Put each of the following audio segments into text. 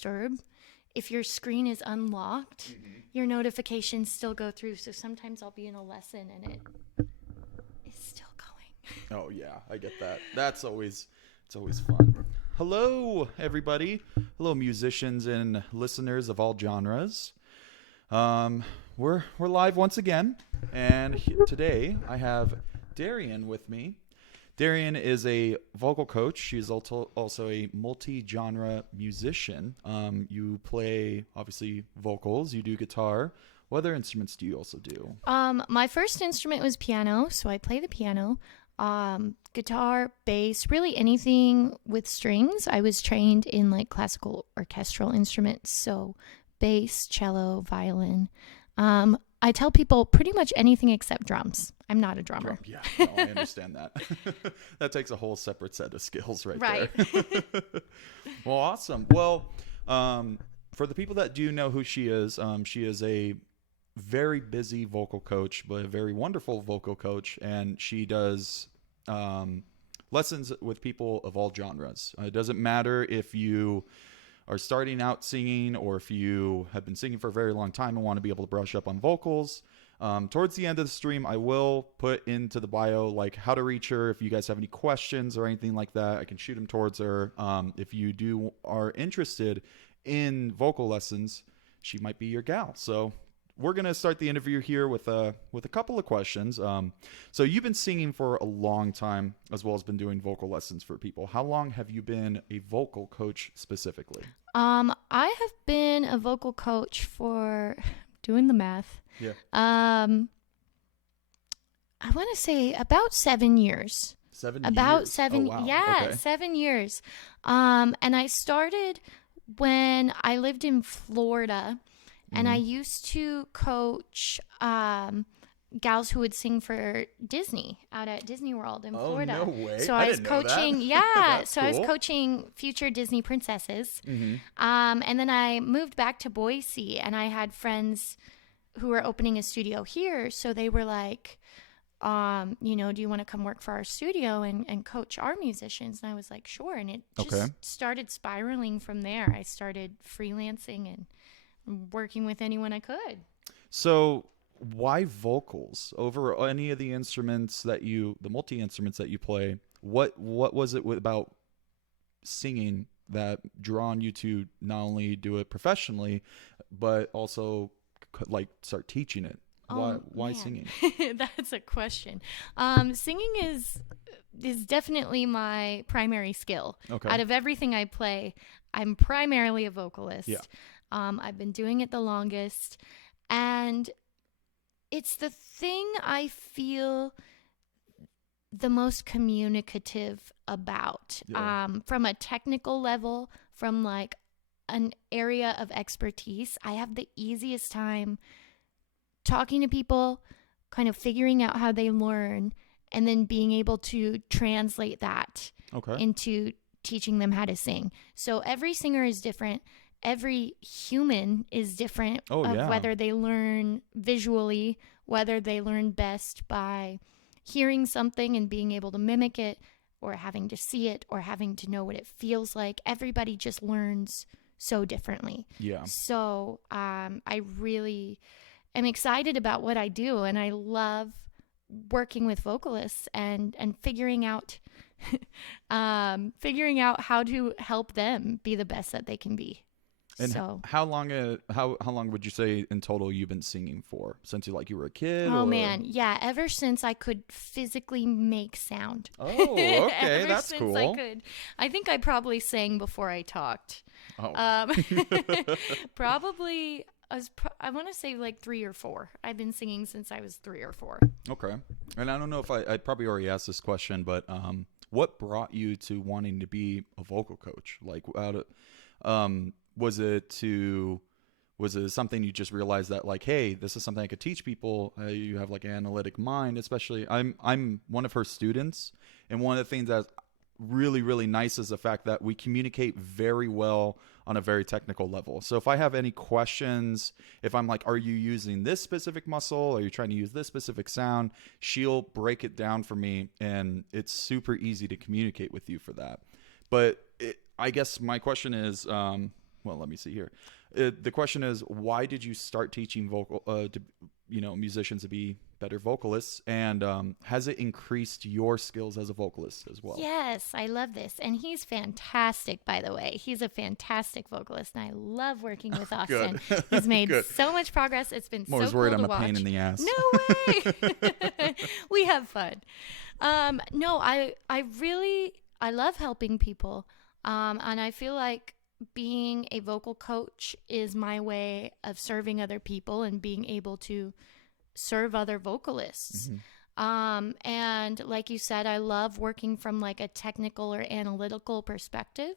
disturb. If your screen is unlocked, your notifications still go through. So sometimes I'll be in a lesson and it is still going. Oh yeah, I get that. It's always fun. Hello, everybody. Hello, musicians and listeners of all genres. We're live once again, and today I have Darian with me. Darian is a vocal coach. She's also a multi-genre musician. You play, obviously, vocals. You do guitar. What other instruments do you also do? My first instrument was piano, so I play the piano. Guitar, bass, really anything with strings. I was trained in like classical orchestral instruments, so bass, cello, violin. I tell people pretty much anything except drums. I'm not a drummer. Yeah, no, I understand that. That takes a whole separate set of skills right there. Well, awesome. Well, for the people that do know who she is a very busy vocal coach, but a very wonderful vocal coach, and she does lessons with people of all genres. It doesn't matter if you are starting out singing or if you have been singing for a very long time and want to be able to brush up on vocals. Towards the end of the stream, I will put into the bio like how to reach her. If you guys have any questions or anything like that, I can shoot them towards her. If you are interested in vocal lessons, she might be your gal. So we're going to start the interview here with a couple of questions. So you've been singing for a long time, as well as been doing vocal lessons for people. How long have you been a vocal coach specifically? I have been a vocal coach for, doing the math. Yeah. I want to say about 7 years. 7 About years? 7. Oh, wow. Yeah, Okay. 7 years. And I started when I lived in Florida. And I used to coach gals who would sing for Disney out at Disney World in Florida. Oh, no way. So I I was didn't know that. coaching, yeah. That's So I was cool. coaching future Disney princesses. Mm-hmm. And then I moved back to Boise, and I had friends who were opening a studio here. So they were like, do you want to come work for our studio and coach our musicians? And I was like, sure. And it just started spiraling from there. I started freelancing and working with anyone I could. So why vocals over any of the instruments the multi-instruments that you play? What was it about singing that drawn you to not only do it professionally, but also like start teaching it? Why singing? That's a question. Singing is definitely my primary skill. Okay. Out of everything I play, I'm primarily a vocalist. Yeah. I've been doing it the longest, and it's the thing I feel the most communicative about. Yeah. From a technical level, from like an area of expertise, I have the easiest time talking to people, kind of figuring out how they learn, and then being able to translate that into teaching them how to sing. So every singer is different. Every human is different whether they learn visually, whether they learn best by hearing something and being able to mimic it, or having to see it, or having to know what it feels like. Everybody just learns so differently. Yeah. So I really am excited about what I do, and I love working with vocalists and figuring out how to help them be the best that they can be. And so how long would you say in total you've been singing for? Since you were a kid? Oh, man. Yeah. Ever since I could physically make sound. Oh, okay. That's cool. I could. I think I probably sang before I talked. Oh. Probably, I want to say like 3 or 4. I've been singing since I was 3 or 4. Okay. And I don't know if I probably already asked this question, but what brought you to wanting to be a vocal coach? Like, was it something you just realized that like, hey, this is something I could teach people? You have like an analytic mind, especially. I'm one of her students, and one of the things that's really, really nice is the fact that we communicate very well on a very technical level. So if I have any questions, if I'm like, are you using this specific muscle? Are you trying to use this specific sound? She'll break it down for me, and it's super easy to communicate with you for that. But I guess my question is, well, let me see here. The question is, why did you start teaching musicians to be better vocalists? And has it increased your skills as a vocalist as well? Yes, I love this. And he's fantastic, by the way. He's a fantastic vocalist, and I love working with Austin. He's made so much progress. It's been I'm always worried I'm a watch. pain in the ass. No way. We have fun. No, I love helping people. And I feel like being a vocal coach is my way of serving other people and being able to serve other vocalists. And like you said, I love working from like a technical or analytical perspective.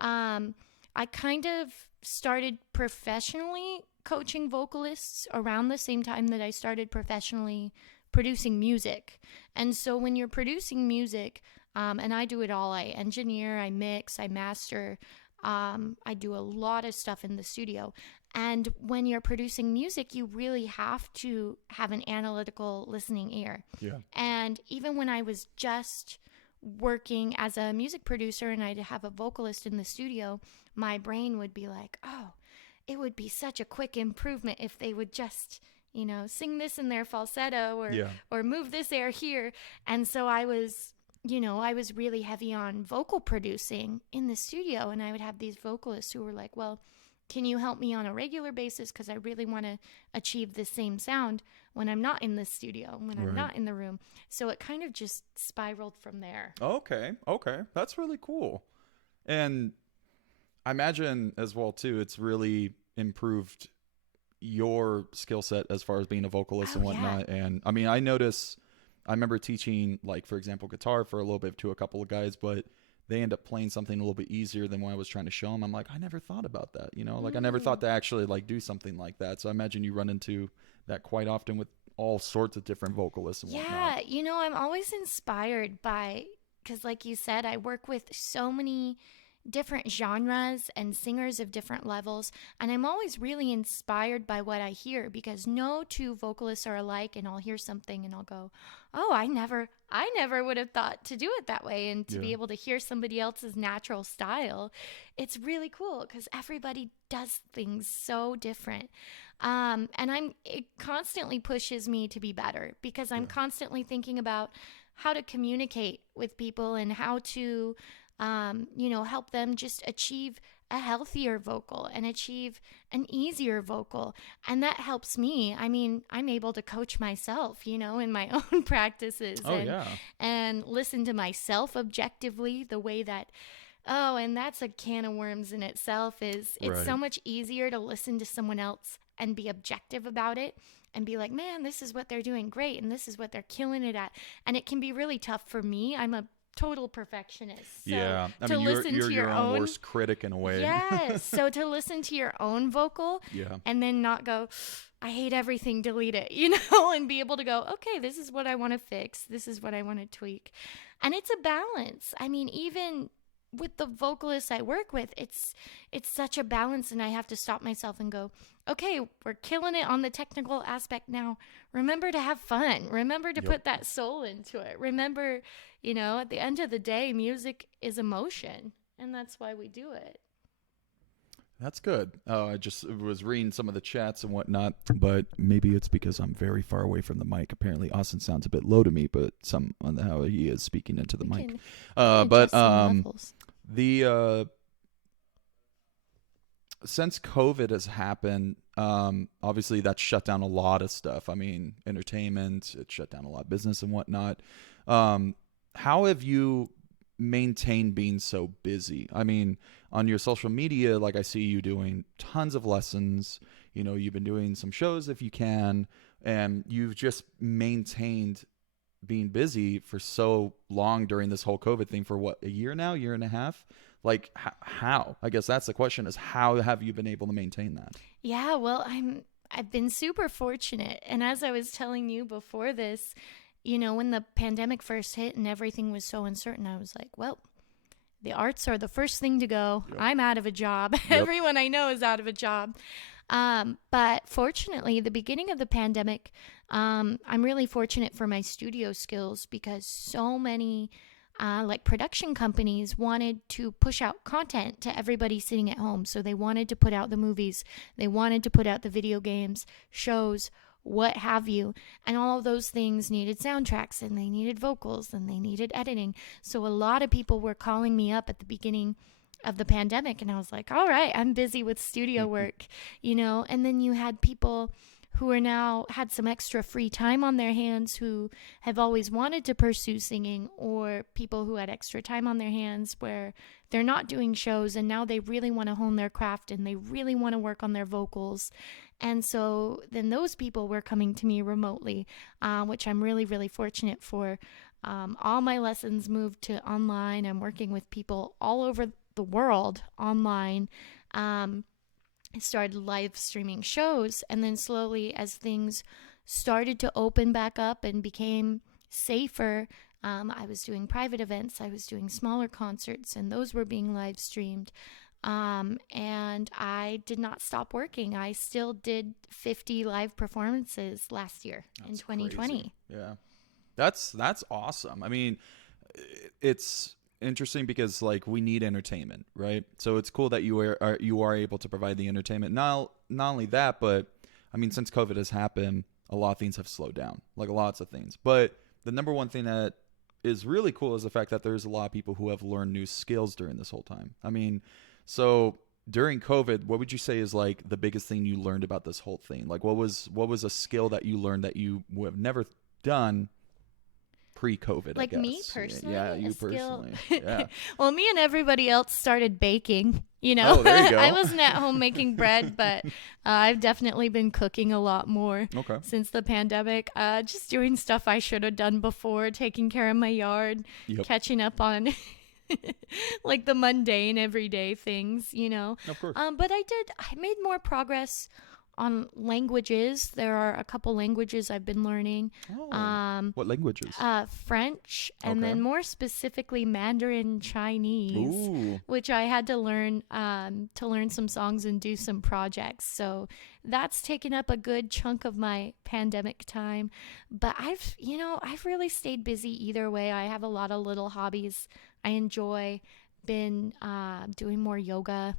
I kind of started professionally coaching vocalists around the same time that I started professionally producing music. And so when you're producing music, and I do it all, I engineer, I mix, I master, I do a lot of stuff in the studio. And when you're producing music, you really have to have an analytical listening ear. Yeah. And even when I was just working as a music producer and I'd have a vocalist in the studio, my brain would be like, oh, it would be such a quick improvement if they would just, sing this in their falsetto or move this air here. And so I was really heavy on vocal producing in the studio, and I would have these vocalists who were like, well, can you help me on a regular basis? Because I really want to achieve the same sound when I'm not in the studio, when I'm not in the room. So it kind of just spiraled from there. Okay. That's really cool. And I imagine as well, too, it's really improved your skill set as far as being a vocalist and whatnot. Yeah. And I mean, I remember teaching, like, for example, guitar for a little bit to a couple of guys, but they end up playing something a little bit easier than what I was trying to show them. I'm like, I never thought about that, like I never thought to actually like do something like that. So I imagine you run into that quite often with all sorts of different vocalists and whatnot. Yeah, I'm always inspired by, because like you said, I work with so many different genres and singers of different levels, and I'm always really inspired by what I hear, because no two vocalists are alike, and I'll hear something and I'll go, oh, I never would have thought to do it that way. And to be able to hear somebody else's natural style, it's really cool because everybody does things so different. And it constantly pushes me to be better, because I'm constantly thinking about how to communicate with people and how to help them just achieve a healthier vocal and achieve an easier vocal. And that helps me. I mean, I'm able to coach myself, in my own practices and listen to Myself objectively the way that, and that's a can of worms in itself. It's so much easier to listen to someone else and be objective about it and be like, man, this is what they're doing great and this is what they're killing it at. And it can be really tough for me. I'm a total perfectionist. So I mean, you're your own worst critic in a way. Yes. So to listen to your own vocal and then not go, I hate everything, delete it, and be able to go, okay, this is what I want to fix. This is what I want to tweak. And it's a balance. I mean, even with the vocalists I work with, it's such a balance, and I have to stop myself and go, okay, we're killing it on the technical aspect now. Remember to have fun. Remember to put that soul into it. Remember, at the end of the day, music is emotion, and that's why we do it. That's good. I just was reading some of the chats and whatnot, but maybe it's because I'm very far away from the mic. Apparently, Austin sounds a bit low to me, but some on how he is speaking into the mic. Since COVID has happened, obviously that's shut down a lot of stuff. I mean, entertainment, it shut down a lot of business and whatnot. How have you maintained being so busy? I mean, on your social media, like I see you doing tons of lessons, you've been doing some shows if you can, and you've just maintained being busy for so long during this whole COVID thing for what, a year now, year and a half? Like how? I guess that's the question, is how have you been able to maintain that? Yeah, well, I've been super fortunate. And as I was telling you before this, when the pandemic first hit and everything was so uncertain, I was like, well, the arts are the first thing to go. Yep. I'm out of a job. Yep. Everyone I know is out of a job. But fortunately, the beginning of the pandemic, I'm really fortunate for my studio skills, because so many like production companies wanted to push out content to everybody sitting at home. So they wanted to put out the movies, they wanted to put out the video games, shows, what have you. And all of those things needed soundtracks, and they needed vocals, and they needed editing. So a lot of people were calling me up at the beginning of the pandemic, and I was like, all right, I'm busy with studio work, and then you had people who are now had some extra free time on their hands who have always wanted to pursue singing, or people who had extra time on their hands where they're not doing shows and now they really want to hone their craft and they really want to work on their vocals. And so then those people were coming to me remotely, which I'm really, really fortunate for. All my lessons moved to online. I'm working with people all over the world online. I started live streaming shows, and then slowly as things started to open back up and became safer, I was doing private events, I was doing smaller concerts, and those were being live streamed. And I did not stop working. I still did 50 live performances last year in 2020. Crazy. Yeah. That's awesome. I mean, it's interesting because like we need entertainment, right? So it's cool that you are able to provide the entertainment. Not only that, but I mean, since COVID has happened, a lot of things have slowed down, like lots of things. But the number one thing that is really cool is the fact that there's a lot of people who have learned new skills during this whole time. I mean, so during COVID, what would you say is like the biggest thing you learned about this whole thing? Like what was a skill that you learned that you would have never done pre-COVID, like I guess. Me personally? Yeah, you personally. Yeah. Well, me and everybody else started baking, Oh, there you go. I wasn't at home making bread, but I've definitely been cooking a lot more since the pandemic. Just doing stuff I should have done before, taking care of my yard, catching up on like the mundane everyday things, Of course. But I made more progress on languages. There are a couple languages I've been learning. What languages? French, and then more specifically Mandarin Chinese, Ooh. which I had to learn some songs and do some projects. So that's taken up a good chunk of my pandemic time. But I've really stayed busy either way. I have a lot of little hobbies I enjoy. Been doing more yoga.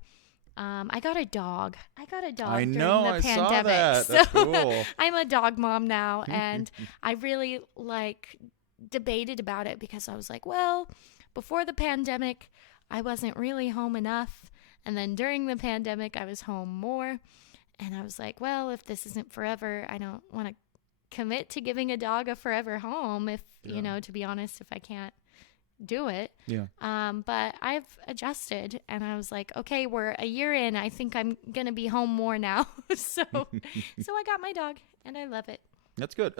I got a dog. During the pandemic. Saw that. That's cool. I'm a dog mom now, and I really debated about it because I was like, well, before the pandemic, I wasn't really home enough, and then during the pandemic, I was home more, and I was like, well, if this isn't forever, I don't want to commit to giving a dog a forever home. If to be honest, if I can't do it. Yeah. But I've adjusted, and I was like, okay, we're a year in. I think I'm gonna be home more now. so I got my dog, and I love it. That's good.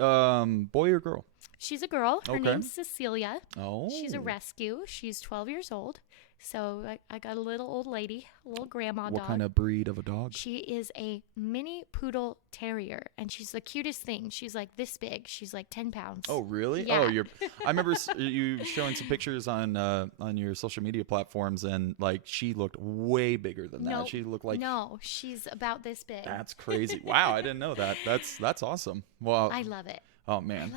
Boy or girl? She's a girl. Her name's Cecilia. Oh. She's a rescue. She's 12 years old. So I got a little old lady, a little grandma dog. What kind of breed of a dog? She is a mini poodle terrier, and she's the cutest thing. She's like this big. She's like 10 pounds. Oh, really? Yeah. Oh, I remember you showing some pictures on your social media platforms, and like she looked way bigger than that. She looked like she's about this big. That's crazy. Wow, I didn't know that. That's awesome. Well, I love it. Oh man,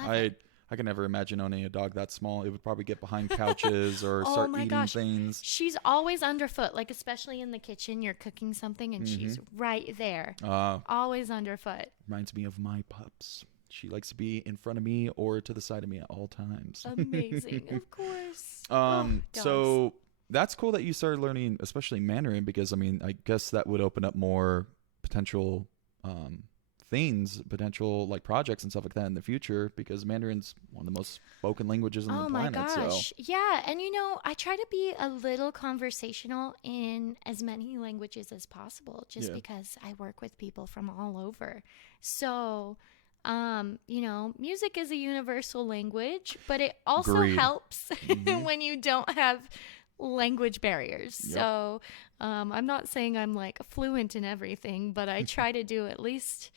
I can never imagine owning a dog that small. It would probably get behind couches or start eating things. She's always underfoot, like especially in the kitchen. You're cooking something and she's right there. Always underfoot. Reminds me of my pups. She likes to be in front of me or to the side of me at all times. Amazing, of course. So that's cool that you started learning, especially Mandarin, because I mean, I guess that would open up more potential potential like projects and stuff like that in the future, because Mandarin's one of the most spoken languages on the planet. Oh my gosh. So. Yeah. And I try to be a little conversational in as many languages as possible, just because I work with people from all over. So, music is a universal language, but it also helps when you don't have language barriers. Yep. So, I'm not saying I'm like fluent in everything, but I try to do at least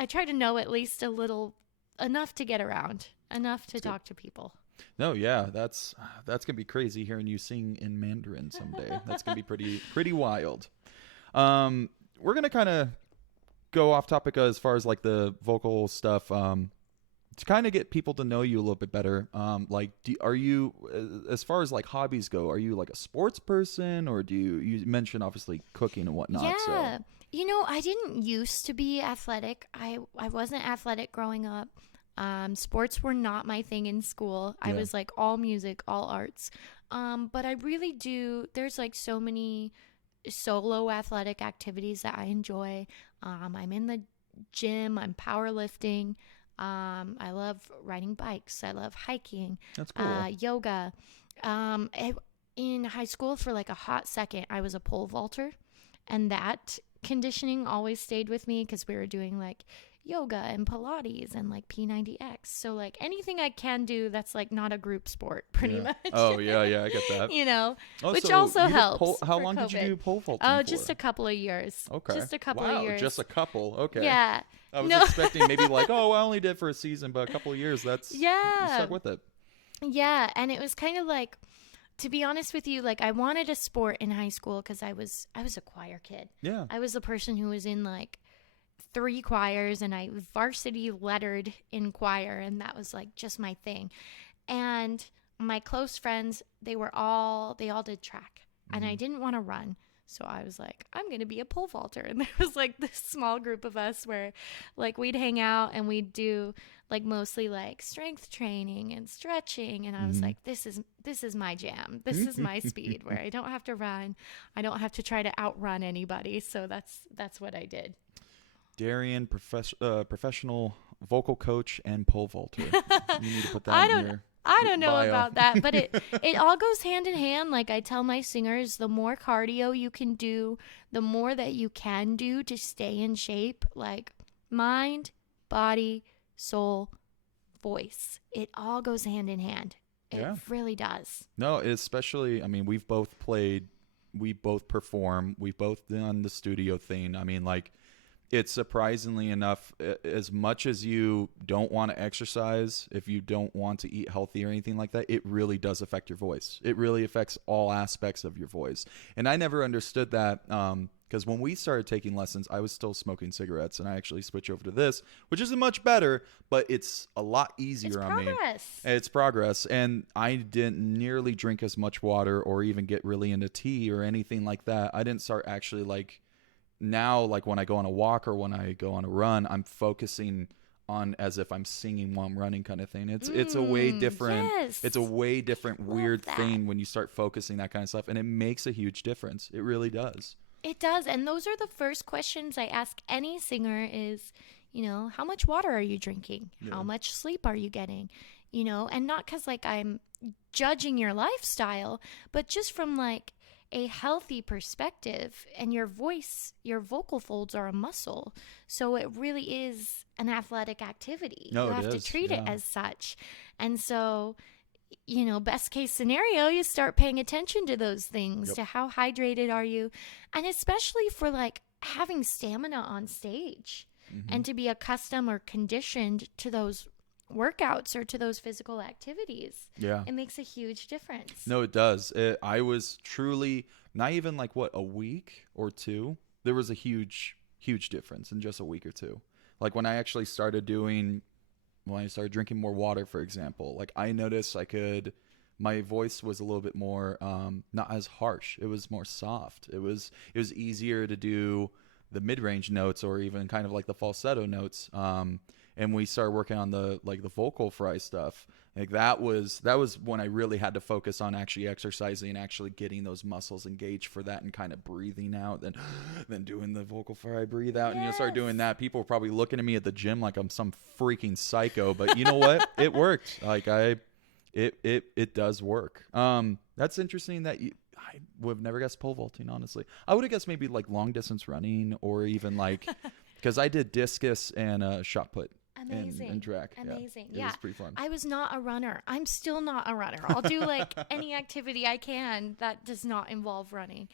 I try to know at least a little, enough to get around, enough to talk to people. No, yeah, that's gonna be crazy hearing you sing in Mandarin someday. That's gonna be pretty wild. We're gonna kind of go off topic as far as like the vocal stuff. to kind of get people to know you a little bit better, like, are you, as far as like hobbies go, are you like a sports person, or do you mentioned obviously cooking and whatnot? Yeah. So. You know, I didn't used to be athletic. I wasn't athletic growing up. Sports were not my thing in school. I was like all music, all arts. But I really do. There's like so many solo athletic activities that I enjoy. I'm in the gym. I'm powerlifting. I love riding bikes. I love hiking. That's cool. Yoga. In high school, for like a hot second, I was a pole vaulter, and that conditioning always stayed with me because we were doing like yoga and Pilates and like P90X. So like anything I can do that's like not a group sport, pretty much. Oh yeah, I get that. You know, which so also helps. How long did you do pole vaulting? Oh, just a couple of years. Okay. Just a couple of years. Just a couple. Okay. Yeah. I was expecting maybe like, oh, I only did for a season, but a couple of years. That's you stuck with it. Yeah, and it was kind of like, to be honest with you, like I wanted a sport in high school because I was a choir kid. Yeah. I was the person who was in like 3 choirs, and I varsity lettered in choir, and that was like just my thing. And my close friends, they all did track, and I didn't want to run. So I was like, I'm going to be a pole vaulter. And there was like this small group of us where like we'd hang out and we'd do like mostly like strength training and stretching. And I was like, this is my jam. This is my speed, where I don't have to run. I don't have to try to outrun anybody. So that's what I did. Darian, professional vocal coach and pole vaulter. You need to put that in your I don't know bio. about that, but it all goes hand in hand. Like I tell my singers, the more cardio you can do, the more that you can do to stay in shape. Like mind, body, soul, voice. It all goes hand in hand. It really does. No, especially, I mean, we've both played, we both perform, we've both done the studio thing. I mean, like, it's surprisingly enough, as much as you don't want to exercise, if you don't want to eat healthy or anything like that, it really does affect your voice. It really affects all aspects of your voice. And I never understood that because when we started taking lessons, I was still smoking cigarettes, and I actually switched over to this, which isn't much better, but it's a lot easier on me. It's progress. And I didn't nearly drink as much water or even get really into tea or anything like that. I didn't start actually like... Now, like when I go on a walk or when I go on a run, I'm focusing on as if I'm singing while I'm running, kind of thing. It's a way different. Yes. It's a way different weird thing when you start focusing that kind of stuff, and it makes a huge difference. It really does. It does, and those are the first questions I ask any singer: is, you know, how much water are you drinking? Yeah. How much sleep are you getting? You know, and not because like I'm judging your lifestyle, but just from like a healthy perspective. And your voice, your vocal folds are a muscle, so it really is an athletic activity. You have to treat it as such. And so, you know, best case scenario, you start paying attention to those things, to how hydrated are you, and especially for like having stamina on stage, and to be accustomed or conditioned to those workouts or to those physical activities. It makes a huge difference. No, it does. I was truly not even like a week or two. There was a huge difference in just a week or two. Like when I actually started drinking more water, for example, like I noticed my voice was a little bit more not as harsh. It was more soft. It was easier to do the mid-range notes or even kind of like the falsetto notes. And we started working on the vocal fry stuff. Like that was when I really had to focus on actually exercising and actually getting those muscles engaged for that, and kind of breathing out, then doing the vocal fry, breathe out. And you start doing that. People were probably looking at me at the gym like I'm some freaking psycho, but you know what? It worked. Like it does work. That's interesting that I would have never guessed pole vaulting, honestly. I would have guessed maybe like long distance running, or even like, because I did discus and shot put. Amazing. And track. Amazing. It was pretty fun. I was not a runner. I'm still not a runner. I'll do like any activity I can that does not involve running.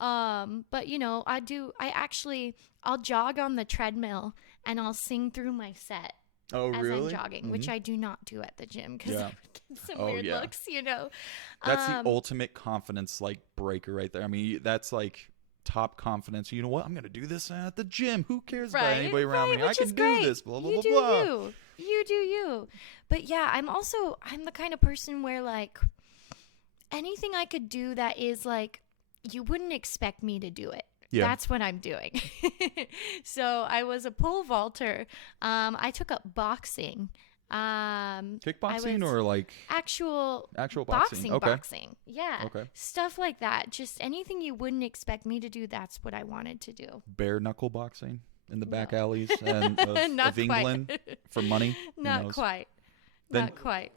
But you know, I'll jog on the treadmill and I'll sing through my set. Oh, as really? I'm jogging, which I do not do at the gym because I would get some weird looks, you know. That's the ultimate confidence like breaker right there. I mean, that's like top confidence. You know what? I'm going to do this at the gym. Who cares about anybody around me? I can do this. Blah, blah, blah, blah. You You do you. But yeah, I'm the kind of person where like anything I could do that is like, you wouldn't expect me to do it. Yeah. That's what I'm doing. So I was a pole vaulter. I took up boxing. Kickboxing or like actual boxing? Okay. Boxing. Yeah. Okay. Stuff like that. Just anything you wouldn't expect me to do. That's what I wanted to do. Bare knuckle boxing in the back alleys and of England for money. Not quite. Not quite.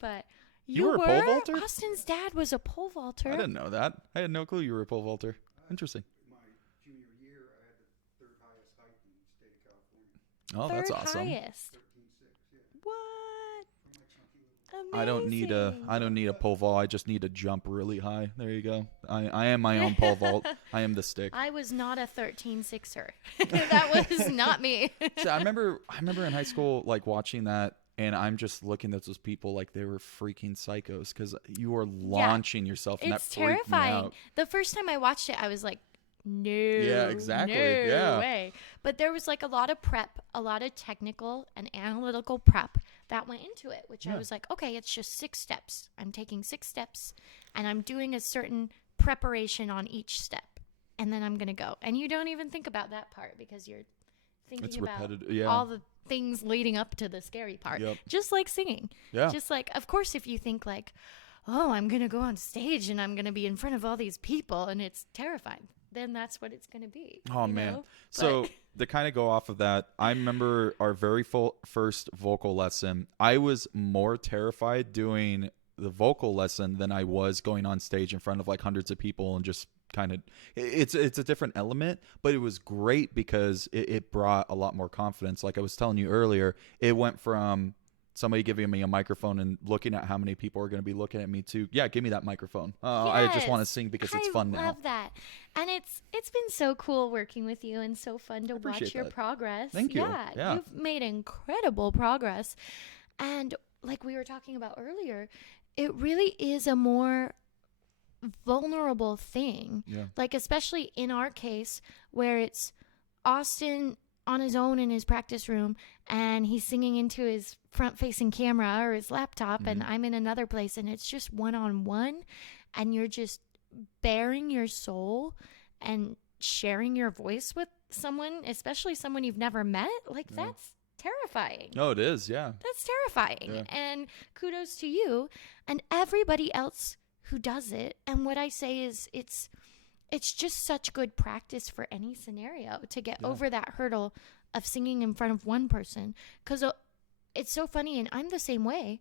But you were a pole vaulter? Austin's dad was a pole vaulter. I didn't know that. I had no clue you were a pole vaulter. Interesting. My junior year, I had the third highest height in the state of California. Oh, that's awesome. Highest. 13.6, yeah. What? Amazing. I don't need a pole vault. I just need to jump really high. There you go. I am my own pole vault. I am the stick. I was not a 13.6er. That was not me. So I remember in high school like watching that. And I'm just looking at those people like they were freaking psychos because you are launching yourself. And it's terrifying. The first time I watched it, I was like, no. Yeah, exactly. No way. But there was like a lot of prep, a lot of technical and analytical prep that went into it, which I was like, okay, it's just 6 steps. I'm taking 6 steps and I'm doing a certain preparation on each step. And then I'm going to go. And you don't even think about that part because you're thinking about all the things leading up to the scary part. Just like singing. Yeah. Just like, of course, if you think like, oh, I'm going to go on stage and I'm going to be in front of all these people and it's terrifying, then that's what it's going to be. Oh, man. So to kind of go off of that, I remember our very first vocal lesson. I was more terrified doing the vocal lesson than I was going on stage in front of like hundreds of people and just kind of it's a different element, but it was great because it brought a lot more confidence. Like I was telling you earlier, it went from somebody giving me a microphone and looking at how many people are going to be looking at me to, give me that microphone. I just want to sing because it's fun now. I love that. And it's been so cool working with you and so fun to watch your progress. Thank you. Yeah, you've made incredible progress. And like we were talking about earlier, it really is a more vulnerable thing. Like especially in our case where it's Austin on his own in his practice room and he's singing into his front facing camera or his laptop and I'm in another place and it's just one-on-one and you're just bearing your soul and sharing your voice with someone, especially someone you've never met. Like that's terrifying. Oh, it is. Yeah, that's terrifying. And kudos to you and everybody else who does it. And what I say is it's just such good practice for any scenario to get over that hurdle of singing in front of one person. Because it's so funny, and I'm the same way.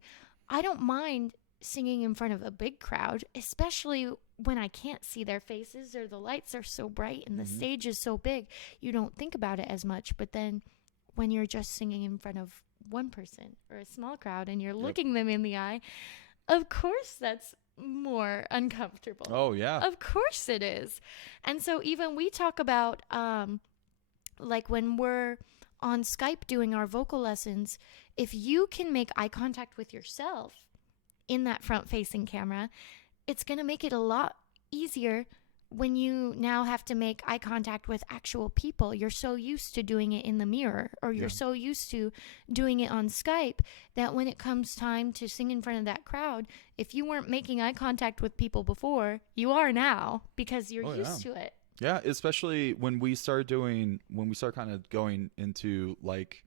I don't mind singing in front of a big crowd, especially when I can't see their faces or the lights are so bright and the stage is so big. You don't think about it as much. But then when you're just singing in front of one person or a small crowd and you're looking them in the eye, of course that's more uncomfortable. Oh, yeah. Of course it is. And so even we talk about like when we're on Skype doing our vocal lessons, if you can make eye contact with yourself in that front-facing camera, it's going to make it a lot easier when you now have to make eye contact with actual people. You're so used to doing it in the mirror or you're so used to doing it on Skype that when it comes time to sing in front of that crowd, if you weren't making eye contact with people before, you are now because you're used to it. Yeah, especially when we start kind of going into like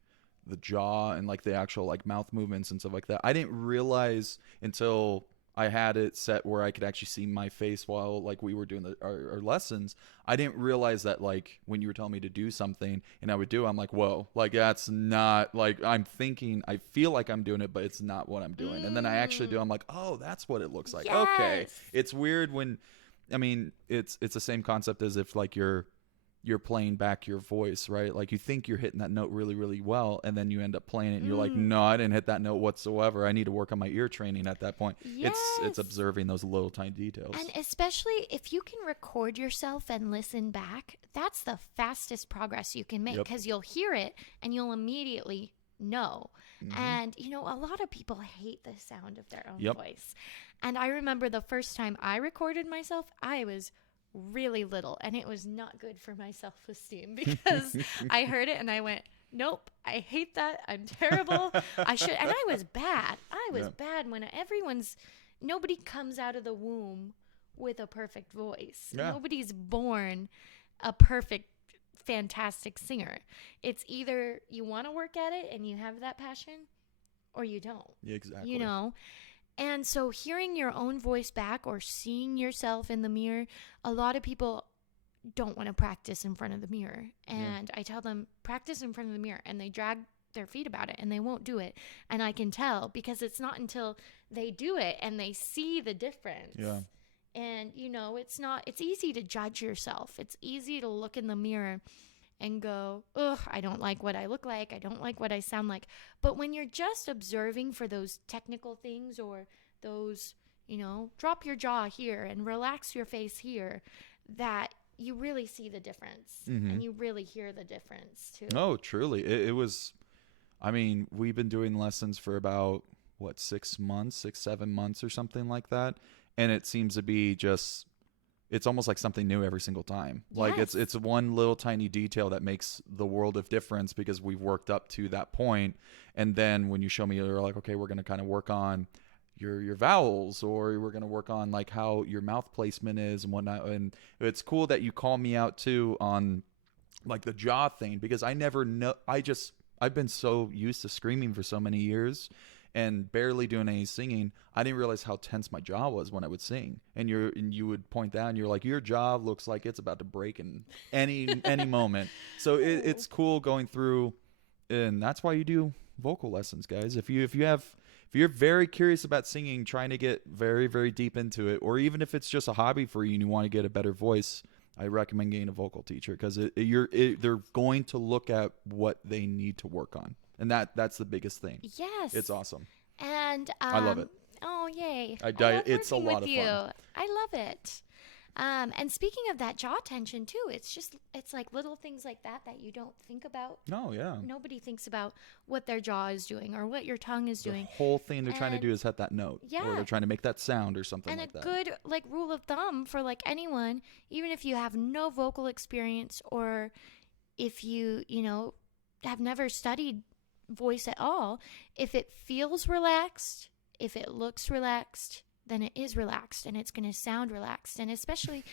the jaw and like the actual like mouth movements and stuff like that. I didn't realize until I had it set where I could actually see my face while like we were doing our lessons. I didn't realize that like when you were telling me to do something and I would do, I'm like, whoa, like that's not like I'm thinking, I feel like I'm doing it, but it's not what I'm doing. And then I actually do, I'm like, oh, that's what it looks like. Yes. Okay. It's weird when, I mean, it's the same concept as if like you're playing back your voice, right? Like you think you're hitting that note really, really well, and then you end up playing it and you're like, no, I didn't hit that note whatsoever. I need to work on my ear training at that point. Yes. It's observing those little tiny details. And especially if you can record yourself and listen back, that's the fastest progress you can make because you'll hear it and you'll immediately know. And, you know, a lot of people hate the sound of their own voice. And I remember the first time I recorded myself, I was really little and it was not good for my self-esteem because I heard it and I went, nope, I hate that. I'm terrible. And I was bad. I was bad when nobody comes out of the womb with a perfect voice. Yeah. Nobody's born a perfect, fantastic singer. It's either you want to work at it and you have that passion, or you don't. Yeah, exactly. You know? And so hearing your own voice back or seeing yourself in the mirror, a lot of people don't want to practice in front of the mirror. And I tell them, practice in front of the mirror. And they drag their feet about it and they won't do it. And I can tell because it's not until they do it and they see the difference. Yeah. And, you know, it's easy to judge yourself. It's easy to look in the mirror and go, ugh, I don't like what I look like. I don't like what I sound like. But when you're just observing for those technical things or those, you know, drop your jaw here and relax your face here, that you really see the difference and you really hear the difference too. Oh, truly. It was, I mean, we've been doing lessons for about, 6 months, 7 months or something like that. And it seems to be just, it's almost like something new every single time. Like it's one little tiny detail that makes the world of difference because we've worked up to that point. And then when you show me, you're like, okay, we're going to kind of work on your vowels, or we're going to work on like how your mouth placement is and whatnot. And it's cool that you call me out too on like the jaw thing, because I never know. I've been so used to screaming for so many years and barely doing any singing. I didn't realize how tense my jaw was when I would sing. And you would point that and you're like, your jaw looks like it's about to break in any moment. So it's cool going through, and that's why you do vocal lessons, guys. If you're very curious about singing, trying to get very, very deep into it, or even if it's just a hobby for you and you want to get a better voice, I recommend getting a vocal teacher, because they're going to look at what they need to work on. And that's the biggest thing. Yes. It's awesome. And I love it. Oh, yay. It's a lot of fun. I love it. And speaking of that jaw tension too, it's like little things like that you don't think about. Oh, yeah. Nobody thinks about what their jaw is doing or what your tongue is doing. The whole thing they're trying to do is hit that note. Yeah. Or they're trying to make that sound or something and like that. And a good like rule of thumb for like anyone, even if you have no vocal experience, or if you have never studied voice at all, if it feels relaxed, if it looks relaxed, then it is relaxed and it's going to sound relaxed. And especially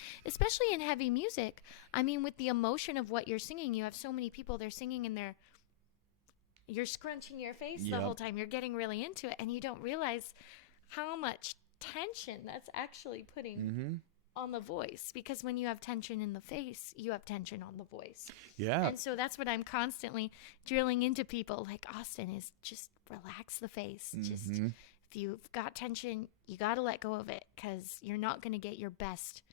in heavy music, I mean, with the emotion of what you're singing, you have so many people, they're singing and you're scrunching your face the whole time. You're getting really into it and you don't realize how much tension that's actually putting on the voice, because when you have tension in the face, you have tension on the voice. Yeah. And so that's what I'm constantly drilling into people, like, Austin, is just relax the face. Just if you've got tension, you got to let go of it, because you're not going to get your best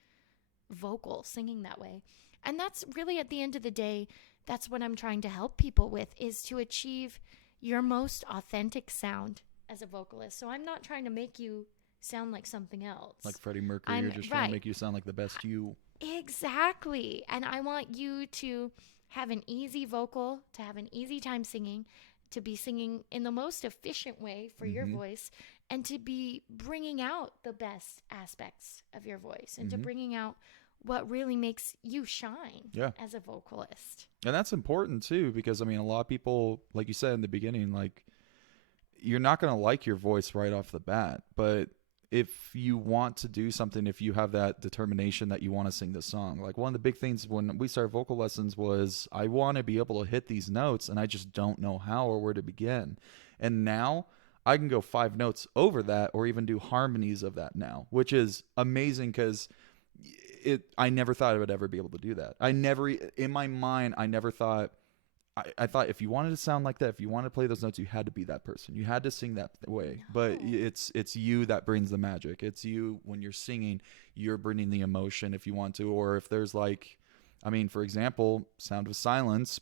vocal singing that way. And that's really, at the end of the day, that's what I'm trying to help people with, is to achieve your most authentic sound as a vocalist. So I'm not trying to make you sound like something else. Like Freddie Mercury, you're just trying to make you sound like the best you. Exactly. And I want you to have an easy vocal, to have an easy time singing, to be singing in the most efficient way for your voice, and to be bringing out the best aspects of your voice, and to bringing out what really makes you shine as a vocalist. And that's important too, because I mean, a lot of people, like you said in the beginning, like, you're not going to like your voice right off the bat, but if you want to do something, if you have that determination that you want to sing this song, like one of the big things when we started vocal lessons was, I want to be able to hit these notes and I just don't know how or where to begin. And now I can go 5 notes over that, or even do harmonies of that now, which is amazing, because I never thought I would ever be able to do that. In my mind, I never thought, I thought if you wanted to sound like that, if you wanted to play those notes, you had to be that person. You had to sing that way. No. But it's you that brings the magic. It's you, when you're singing, you're bringing the emotion if you want to. Or if there's like, I mean, for example, Sound of Silence,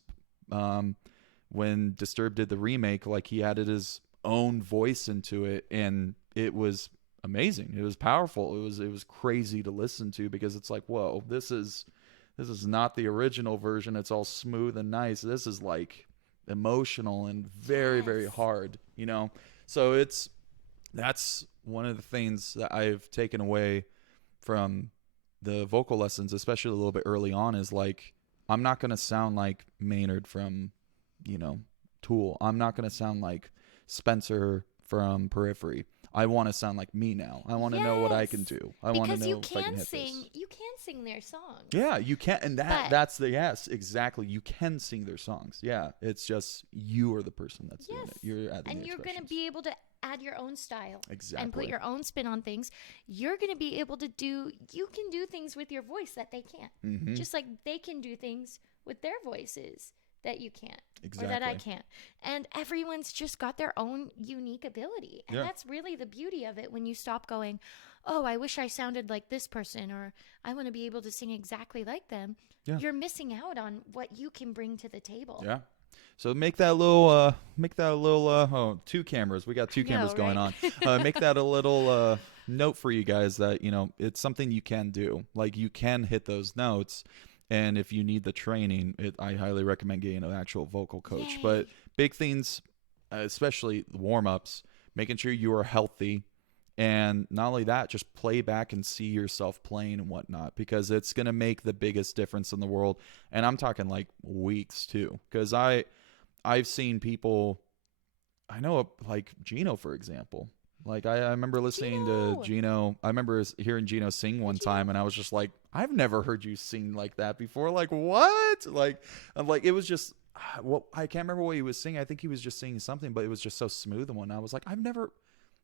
when Disturbed did the remake, like, he added his own voice into it, and it was amazing. It was powerful. It was crazy to listen to, because it's like, whoa, this is not the original version. It's all smooth and nice. This is like emotional and very, very hard, So that's one of the things that I've taken away from the vocal lessons, especially a little bit early on, is like, I'm not going to sound like Maynard from, Tool. I'm not going to sound like Spencer from Periphery. I want to sound like me now. I want to know what I can do. I want to know if I can hit this. You can sing their songs. Yeah, you can, and that's the yes, exactly. You can sing their songs. Yeah, it's just you are the person that's doing it. You're adding and you're going to be able to add your own style, and put your own spin on things. You're going to be able to you can do things with your voice that they can't, just like they can do things with their voices that you can't, or that I can't. And everyone's just got their own unique ability. And that's really the beauty of it when you stop going, oh, I wish I sounded like this person, or I want to be able to sing exactly like them. Yeah. You're missing out on what you can bring to the table. Yeah. So make that a little, 2 cameras. We got 2 cameras going on. Make that a little note for you guys that, it's something you can do. Like, you can hit those notes. And if you need the training, I highly recommend getting an actual vocal coach. Yay. But big things, especially warm-ups, making sure you are healthy. And not only that, just play back and see yourself playing and whatnot, because it's going to make the biggest difference in the world. And I'm talking like weeks too, because I've seen people, I know like Gino, for example. Like I remember listening to Gino. I remember hearing Gino sing one time, and I was just like, I've never heard you sing like that before. Like, what? Like, I'm like, it was just, well, I can't remember what he was singing. I think he was just singing something, but it was just so smooth. And when I was like, I've never,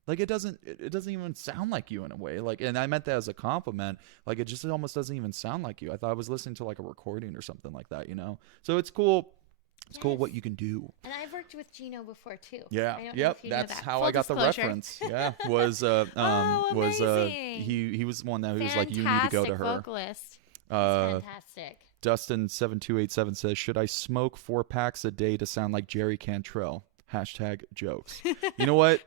like, it doesn't even sound like you in a way. Like, and I meant that as a compliment. Like, it just almost doesn't even sound like you. I thought I was listening to like a recording or something like that, So it's cool. It's cool what you can do. And I've worked with Gino before too. Yeah. Yep. That's how I got the reference. Yeah. Was he was the one that was like, you need to go to her. Vocalist. Fantastic. Dustin7287 says, should I smoke 4 packs a day to sound like Jerry Cantrell? #jokes. You know what?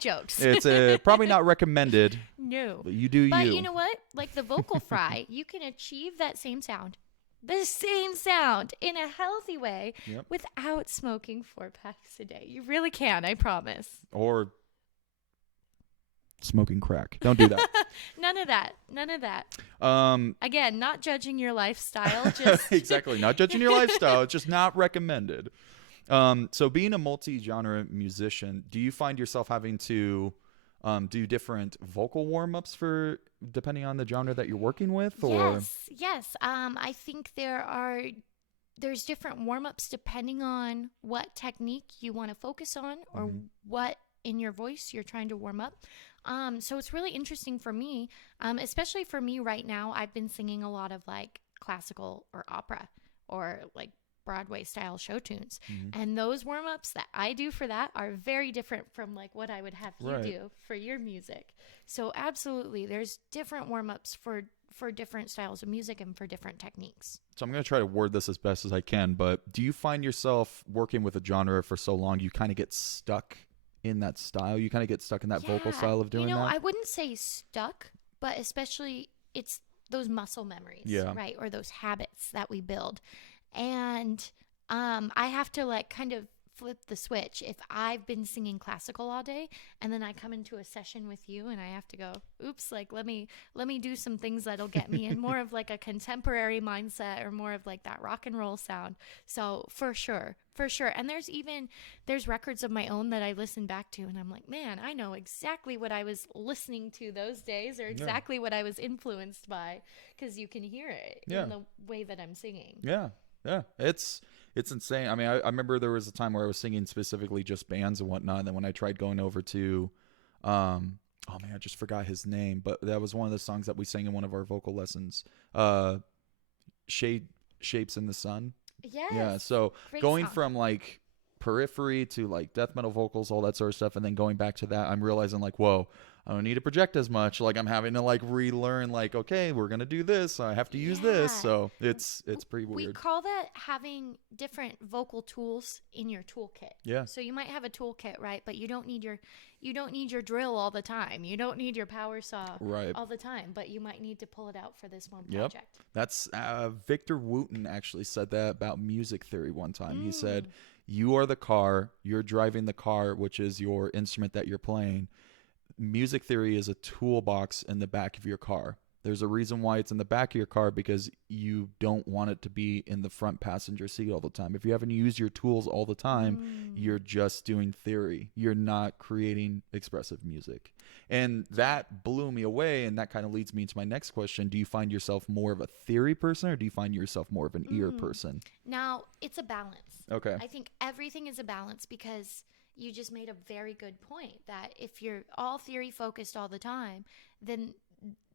#jokes. It's probably not recommended. No. But you do you. But you know what? Like the vocal fry, you can achieve that same sound. The same sound in a healthy way without smoking 4 packs a day. You really can, I promise. Or smoking crack. Don't do that. None of that. Again, not judging your lifestyle. Just exactly. Not judging your lifestyle. It's just not recommended. So being a multi-genre musician, do you find yourself having to do different vocal warm-ups for depending on the genre that you're working with? Or? Yes. I think there's different warm-ups depending on what technique you want to focus on or what in your voice you're trying to warm up. So it's really interesting for me, especially for me right now. I've been singing a lot of like classical or opera or like Broadway style show tunes. And those warm-ups that I do for that are very different from like what I would have you do for your music. So absolutely, there's different warm-ups for different styles of music and for different techniques. So I'm going to try to word this as best as I can, but do you find yourself working with a genre for so long you kind of get stuck in that style? You kind of get stuck in that vocal style of doing that? I wouldn't say stuck, but especially it's those muscle memories, right? Or those habits that we build. And I have to like kind of flip the switch. If I've been singing classical all day and then I come into a session with you and I have to go, oops, like let me do some things that'll get me in more of like a contemporary mindset or more of like that rock and roll sound. So for sure. And there's records of my own that I listen back to and I'm like, man, I know exactly what I was listening to those days or exactly what I was influenced by, because you can hear it in the way that I'm singing. Yeah, it's insane. I mean, I remember there was a time where I was singing specifically just bands and whatnot. And then when I tried going over to, oh man, I just forgot his name, but that was one of the songs that we sang in one of our vocal lessons. Shapes in the Sun. Yes. Yeah. So great going song. from like Periphery to like death metal vocals, all that sort of stuff, and then going back to that, I'm realizing like, whoa, I don't need to project as much. Like I'm having to like relearn, like, okay, we're gonna do this, I have to use this. So it's pretty weird. We call that having different vocal tools in your toolkit. Yeah. So you might have a toolkit, right? But you don't need your drill all the time. You don't need your power saw all the time. But you might need to pull it out for this one project. That's Victor Wooten actually said that about music theory one time. He said, you are the car, you're driving the car, which is your instrument that you're playing. Music theory is a toolbox in the back of your car There's a reason why it's in the back of your car, because you don't want it to be in the front passenger seat all the time. If you haven't used your tools all the time, you're just doing theory. You're not creating expressive music. And that blew me away, and that kind of leads me to my next question. Do you find yourself more of a theory person, or do you find yourself more of an ear person? Now, it's a balance. Okay. I think everything is a balance, because you just made a very good point that if you're all theory focused all the time, then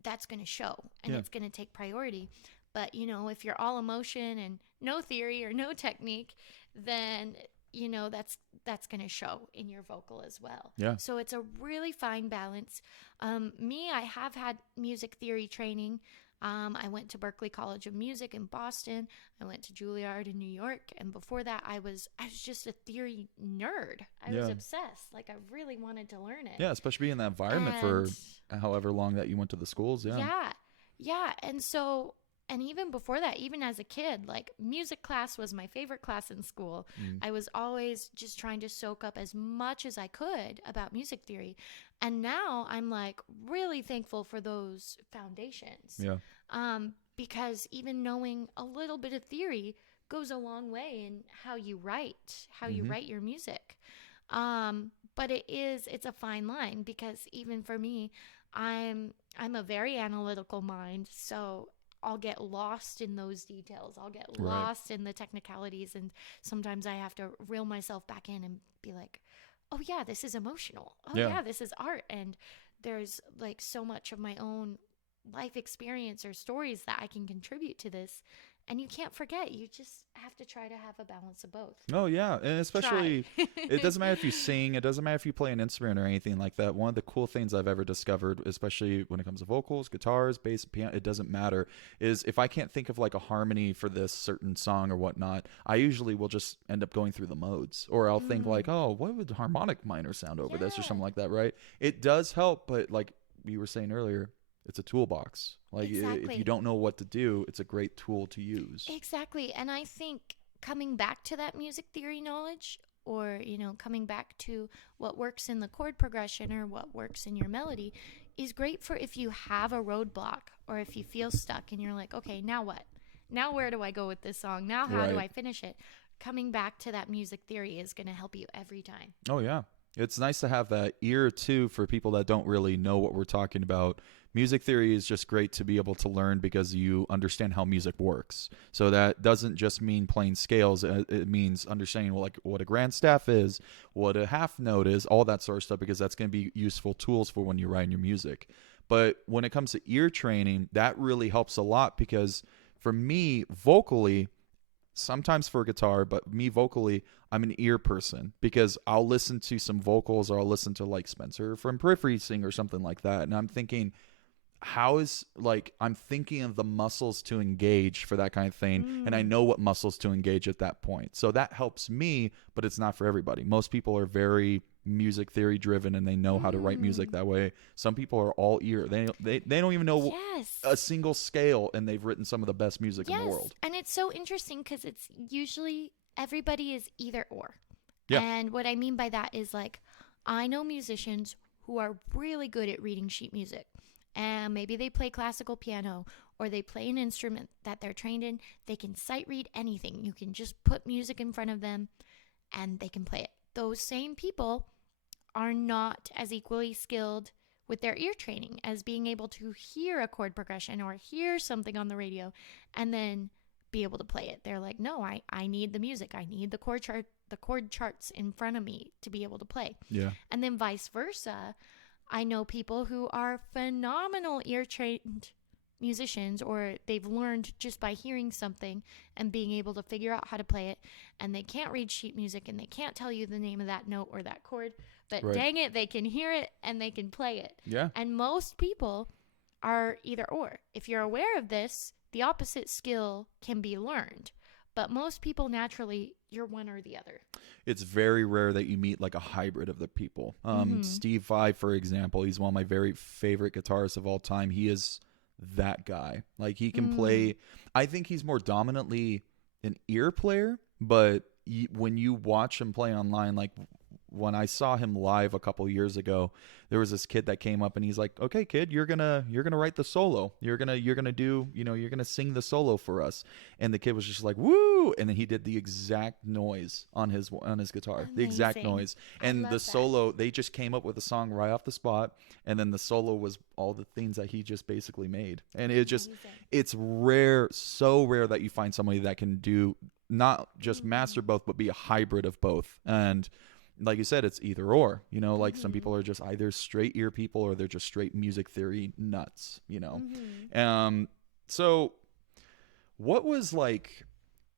that's going to show, and it's going to take priority. But, you know, if you're all emotion and no theory or no technique, then, you know, that's going to show in your vocal as well. Yeah. So it's a really fine balance. I have had music theory training. I went to Berklee College of Music in Boston. I went to Juilliard in New York. And before that, I was just a theory nerd. I was obsessed. Like, I really wanted to learn it. Yeah, especially in that environment for however long that you went to the schools. Yeah. And so, and even before that, even as a kid, like, music class was my favorite class in school. I was always just trying to soak up as much as I could about music theory. And now I'm like really thankful for those foundations. Yeah. Because even knowing a little bit of theory goes a long way in how you write your music. But it's a fine line, because even for me, I'm a very analytical mind, so I'll get lost in those details. I'll get lost in the technicalities, and sometimes I have to reel myself back in and be like, oh yeah, this is emotional. Oh yeah, this is art. And there's like so much of my own life experience or stories that I can contribute to this. And you can't forget, you just have to try to have a balance of both. Oh, yeah. And especially, it doesn't matter if you sing, it doesn't matter if you play an instrument or anything like that. One of the cool things I've ever discovered, especially when it comes to vocals, guitars, bass, piano, it doesn't matter, is if I can't think of like a harmony for this certain song or whatnot, I usually will just end up going through the modes. Or I'll think like, oh, what would harmonic minor sound over this or something like that, right? It does help, but like we were saying earlier, it's a toolbox. Like, if you don't know what to do, it's a great tool to use. Exactly. And I think coming back to that music theory knowledge, or, you know, coming back to what works in the chord progression or what works in your melody, is great for if you have a roadblock, or if you feel stuck and you're like, okay, now what? Now where do I go with this song? Now how do I finish it? Coming back to that music theory is going to help you every time. Oh, yeah. It's nice to have that ear, too, for people that don't really know what we're talking about. Music theory is just great to be able to learn, because you understand how music works. So that doesn't just mean playing scales. It means understanding like what a grand staff is, what a half note is, all that sort of stuff, because that's going to be useful tools for when you're writing your music. But when it comes to ear training, that really helps a lot, because for me, vocally, sometimes for guitar, but me vocally, I'm an ear person, because I'll listen to some vocals, or I'll listen to like Spencer from Periphery sing or something like that, and I'm thinking, I'm thinking of the muscles to engage for that kind of thing, and I know what muscles to engage at that point. So that helps me, but it's not for everybody. Most people are very music theory driven, and they know how to write music that way. Some people are all ear. They don't even know a single scale, and they've written some of the best music in the world. And it's so interesting, because it's usually everybody is either or. Yeah. And what I mean by that is, like, I know musicians who are really good at reading sheet music. And maybe they play classical piano, or they play an instrument that they're trained in. They can sight read anything. You can just put music in front of them and they can play it. Those same people are not as equally skilled with their ear training as being able to hear a chord progression or hear something on the radio and then be able to play it. They're like, no, I need the music. I need the chord charts in front of me to be able to play. Yeah. And then vice versa. I know people who are phenomenal ear-trained musicians, or they've learned just by hearing something and being able to figure out how to play it, and they can't read sheet music, and they can't tell you the name of that note or that chord, but dang it, they can hear it and they can play it. Yeah. And most people are either or. If you're aware of this, the opposite skill can be learned. But most people, naturally, you're one or the other. It's very rare that you meet like a hybrid of the people. Steve Vai, for example, he's one of my very favorite guitarists of all time. He is that guy. Like, he can play. I think he's more dominantly an ear player, but when you watch him play online, like when I saw him live a couple years ago, there was this kid that came up and he's like, "Okay, kid, you're gonna write the solo. You're gonna do, you're gonna sing the solo for us." And the kid was just like, "Woo!" And then he did the exact noise on his guitar, the exact Amazing. noise. I And love the that. solo, they just came up with a song right off the spot, and then the solo was all the things that he just basically made. And it just, Amazing. it's rare, so rare that you find somebody that can do not just master both, but be a hybrid of both. And like you said, it's either or, like some people are just either straight ear people or they're just straight music theory nuts. So what was like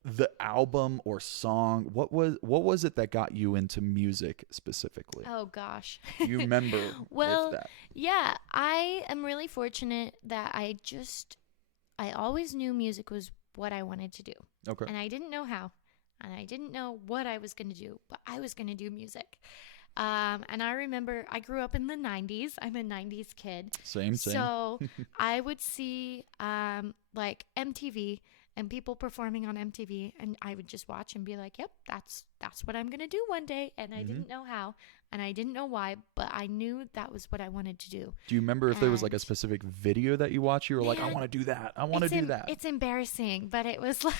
the album or song? What was it that got you into music specifically? Oh gosh. You remember? Well, if that. yeah, I am really fortunate that I always knew music was what I wanted to do. Okay. And I didn't know how. And I didn't know what I was going to do, but I was going to do music. And I remember I grew up in the 90s. I'm a 90s kid. Same. So I would see like MTV and people performing on MTV, and I would just watch and be like, yep, that's what I'm going to do one day. And I didn't know how, and I didn't know why, but I knew that was what I wanted to do. Do you remember if there was like a And- specific video that you watched? You were like, I Man, want to do that. I want to do that. It's embarrassing, but it was like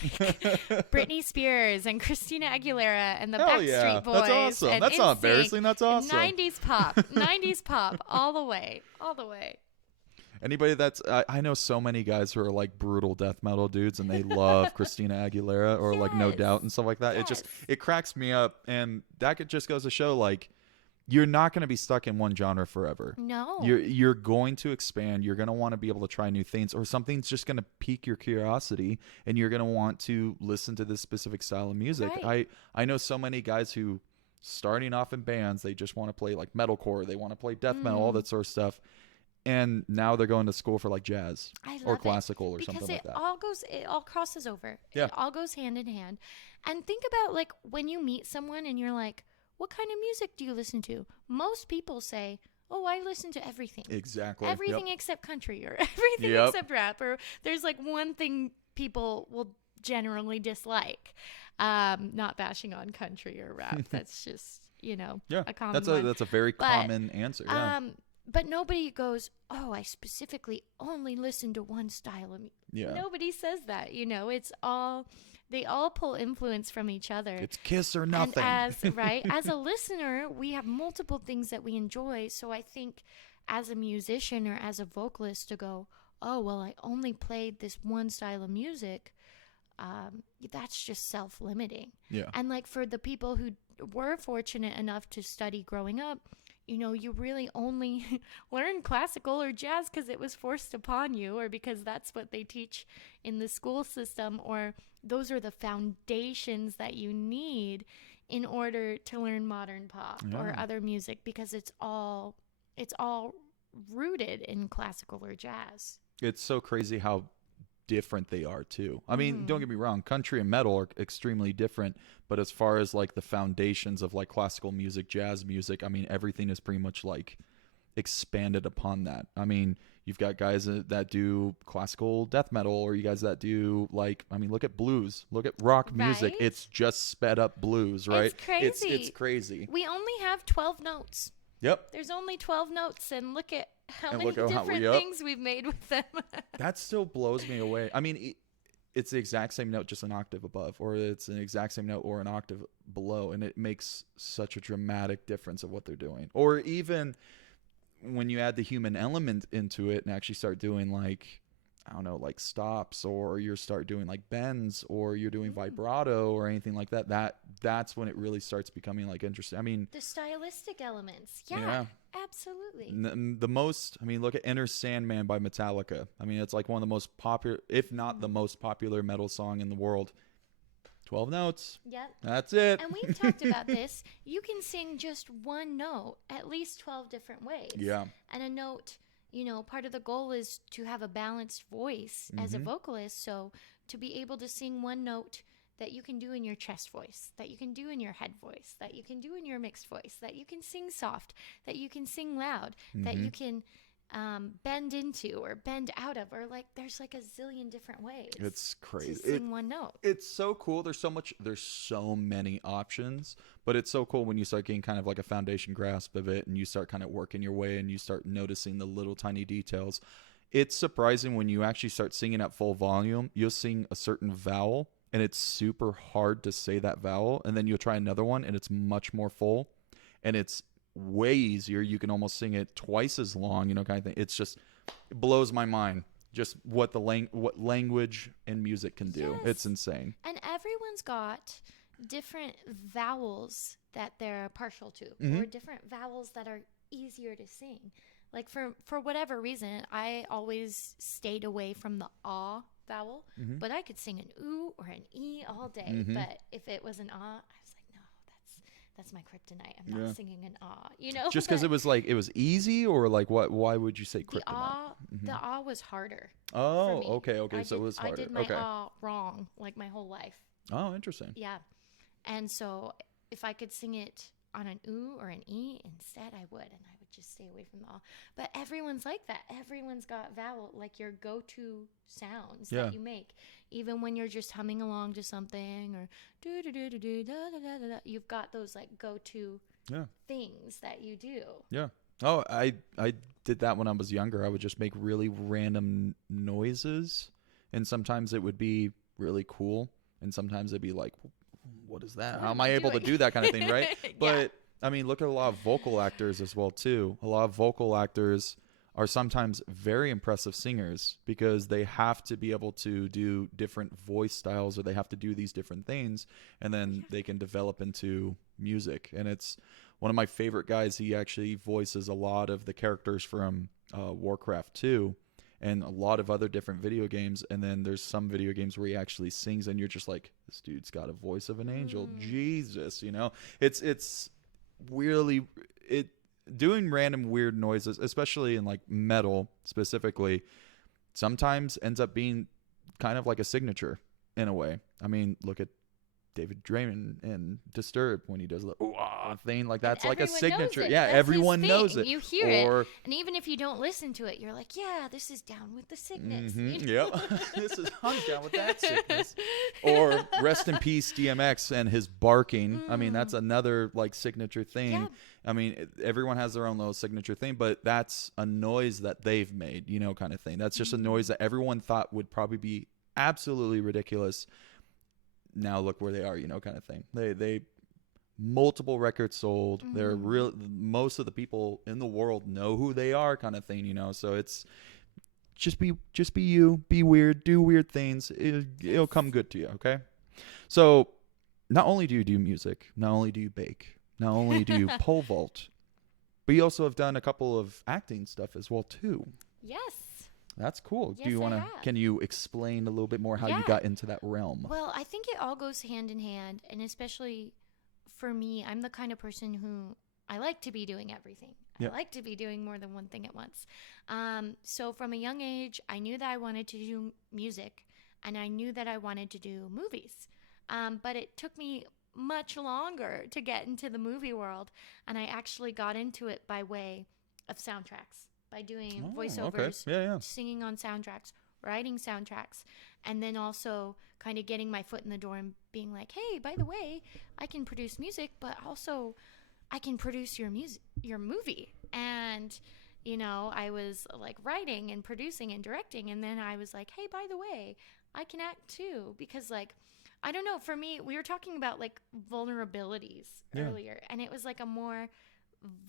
Britney Spears and Christina Aguilera and the Hell Backstreet yeah. Boys. That's awesome. and That's not NSYNC, embarrassing. That's awesome. 90s pop, 90s pop, all the way. Anybody that's I know so many guys who are like brutal death metal dudes and they love Christina Aguilera or like No Yes. Doubt and stuff like that. Yes. It cracks me up, and just goes to show like you're not going to be stuck in one genre forever. No. You're going to expand. You're going to want to be able to try new things, or something's just going to pique your curiosity and you're going to want to listen to this specific style of music. Right. I know so many guys who starting off in bands, they just want to play like metalcore, they want to play death metal, all that sort of stuff. And now they're going to school for like jazz I love or it, classical or because something like that. it all crosses over. Yeah. It all goes hand in hand. And think about like when you meet someone and you're like, what kind of music do you listen to? Most people say, oh, I listen to everything. Exactly. Everything Yep. except country, or everything Yep. except rap, or there's like one thing people will generally dislike. Not bashing on country or rap. That's just, Yeah. a common one. That's a very But, common answer. Yeah. But nobody goes, oh, I specifically only listen to one style of music. Yeah. Nobody says that, they all pull influence from each other. It's Kiss or nothing. And as a listener, we have multiple things that we enjoy. So I think as a musician or as a vocalist to go, oh, well, I only played this one style of music, that's just self-limiting. Yeah. And like for the people who were fortunate enough to study growing up, you really only learn classical or jazz because it was forced upon you, or because that's what they teach in the school system, or those are the foundations that you need in order to learn modern pop or other music, because it's all rooted in classical or jazz. It's so crazy how different they are too. I mean, don't get me wrong, country and metal are extremely different, but as far as like the foundations of like classical music, jazz music, I mean, everything is pretty much like expanded upon that. I mean, you've got guys that do classical death metal, or you guys that do like, I mean, look at blues, look at rock music. Right? It's just sped up blues, right? It's crazy. It's crazy. We only have 12 notes. Yep. There's only 12 notes, and look at how And many look at how- different yep. things we've made with them. That still blows me away. I mean, it's the exact same note, just an octave above, or it's an exact same note or an octave below, and it makes such a dramatic difference of what they're doing. Or even when you add the human element into it and actually start doing like, I don't know, like stops, or you start doing like bends, or you're doing vibrato or anything like that, that's when it really starts becoming like interesting. I mean, The stylistic elements. Yeah. Yeah, absolutely. the most, I mean, look at Enter Sandman by Metallica. I mean, it's like one of the most popular, if not the most popular metal song in the world. 12 notes. Yep. That's it. And we've talked about this. You can sing just one note at least 12 different ways. Yeah. And a note, part of the goal is to have a balanced voice as a vocalist. So to be able to sing one note that you can do in your chest voice, that you can do in your head voice, that you can do in your mixed voice, that you can sing soft, that you can sing loud, that you can bend into or bend out of, or like there's like a zillion different ways. It's crazy. To sing one note. It's so cool. There's so many options, but it's so cool when you start getting kind of like a foundation grasp of it and you start kind of working your way and you start noticing the little tiny details. It's surprising when you actually start singing at full volume. You'll sing a certain vowel and it's super hard to say that vowel, and then you'll try another one and it's much more full and it's way easier. You can almost sing it twice as long, kind of thing. It's just, it blows my mind just what what language and music can do. Yes. It's insane. And everyone's got different vowels that they're partial to, or different vowels that are easier to sing. Like for whatever reason, I always stayed away from the ah vowel, but I could sing an oo or an e all day. But if it was an ah, I was like, no, that's my kryptonite. I'm not singing an ah, Just because it was easy, or like what? Why would you say kryptonite? The ah was harder. Oh, for me. okay. So it was harder. I did my okay. ah wrong like my whole life. Oh, interesting. Yeah, and so if I could sing it on an oo or an e instead, I would, and I would just stay away from the ah. But everyone's like that. Everyone's got vowel, like your go-to sounds that you make, even when you're just humming along to something, or do do do do do da da da da. You've got those like go-to things that you do. Yeah. Oh, I did that when I was younger. I would just make really random noises, and sometimes it would be really cool, and sometimes it'd be like, what is that? How am I able to do that kind of thing, right? But I mean, look at a lot of vocal actors as well too. A lot of vocal actors are sometimes very impressive singers because they have to be able to do different voice styles, or they have to do these different things, and then they can develop into music. And it's one of my favorite guys. He actually voices a lot of the characters from Warcraft 2 and a lot of other different video games. And then there's some video games where he actually sings and you're just like, this dude's got a voice of an angel. Jesus, it's really, doing random weird noises, especially in like metal specifically, sometimes ends up being kind of like a signature in a way. I mean, look at David Draymond and Disturbed when he does the ooh-ah thing, like that's like a signature. Yeah, that's everyone knows it. You hear it, and even if you don't listen to it, you're like, yeah, this is down with the sickness. Yep, I'm down with that sickness. Or rest in peace, DMX and his barking. I mean, that's another like signature thing. Yeah. I mean, everyone has their own little signature thing, but that's a noise that they've made, kind of thing. That's just a noise that everyone thought would probably be absolutely ridiculous. Now look where they are, kind of thing. They multiple records sold. They're most of the people in the world know who they are, kind of thing, So it's just be you, be weird, do weird things. It'll come good to you, okay? So not only do you do music, not only do you bake, not only do you pole vault, but you also have done a couple of acting stuff as well too. Yes. That's cool. Yes, Do you want to? Can you explain a little bit more how you got into that realm? Well, I think it all goes hand in hand, and especially for me, I'm the kind of person who I like to be doing everything. Yep. I like to be doing more than one thing at once. So from a young age, I knew that I wanted to do music, and I knew that I wanted to do movies. But it took me much longer to get into the movie world, and I actually got into it by way of soundtracks. By doing voiceovers, singing on soundtracks, writing soundtracks, and then also kind of getting my foot in the door and being like, hey, by the way, I can produce music, but also I can produce your movie. And, I was like writing and producing and directing. And then I was like, hey, by the way, I can act too. Because like, I don't know, for me, we were talking about like vulnerabilities earlier. And it was like a more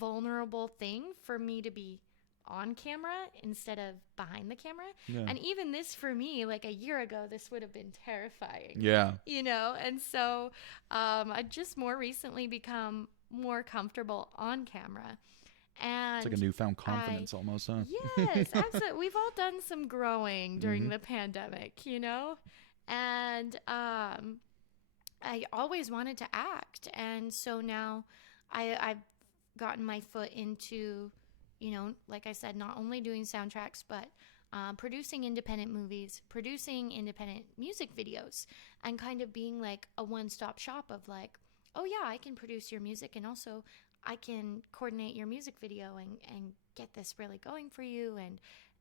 vulnerable thing for me to be on camera instead of behind the camera. And even this for me, like a year ago, this would have been terrifying. And so I just more recently become more comfortable on camera. And it's like a newfound confidence almost, huh? Yes, absolutely. We've all done some growing during the pandemic, and I always wanted to act. And so now I've gotten my foot into, like I said, not only doing soundtracks, but producing independent movies, producing independent music videos, and kind of being like a one-stop shop of like, oh yeah, I can produce your music, and also I can coordinate your music video and get this really going for you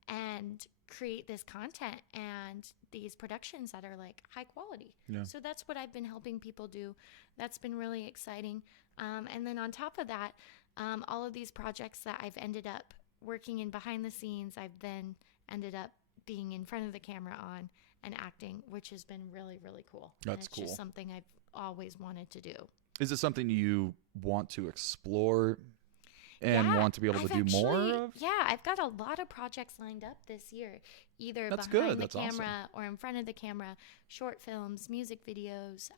and create this content and these productions that are like high quality. Yeah. So that's what I've been helping people do. That's been really exciting. And then on top of that, all of these projects that I've ended up working in behind the scenes, I've then ended up being in front of the camera on and acting, which has been really, really cool. That's and it's cool. just something I've always wanted to do. Is it something you want to explore and want to be able to do more of? Yeah, I've got a lot of projects lined up this year, either That's behind good. the That's camera awesome. or in front of the camera, short films, music videos,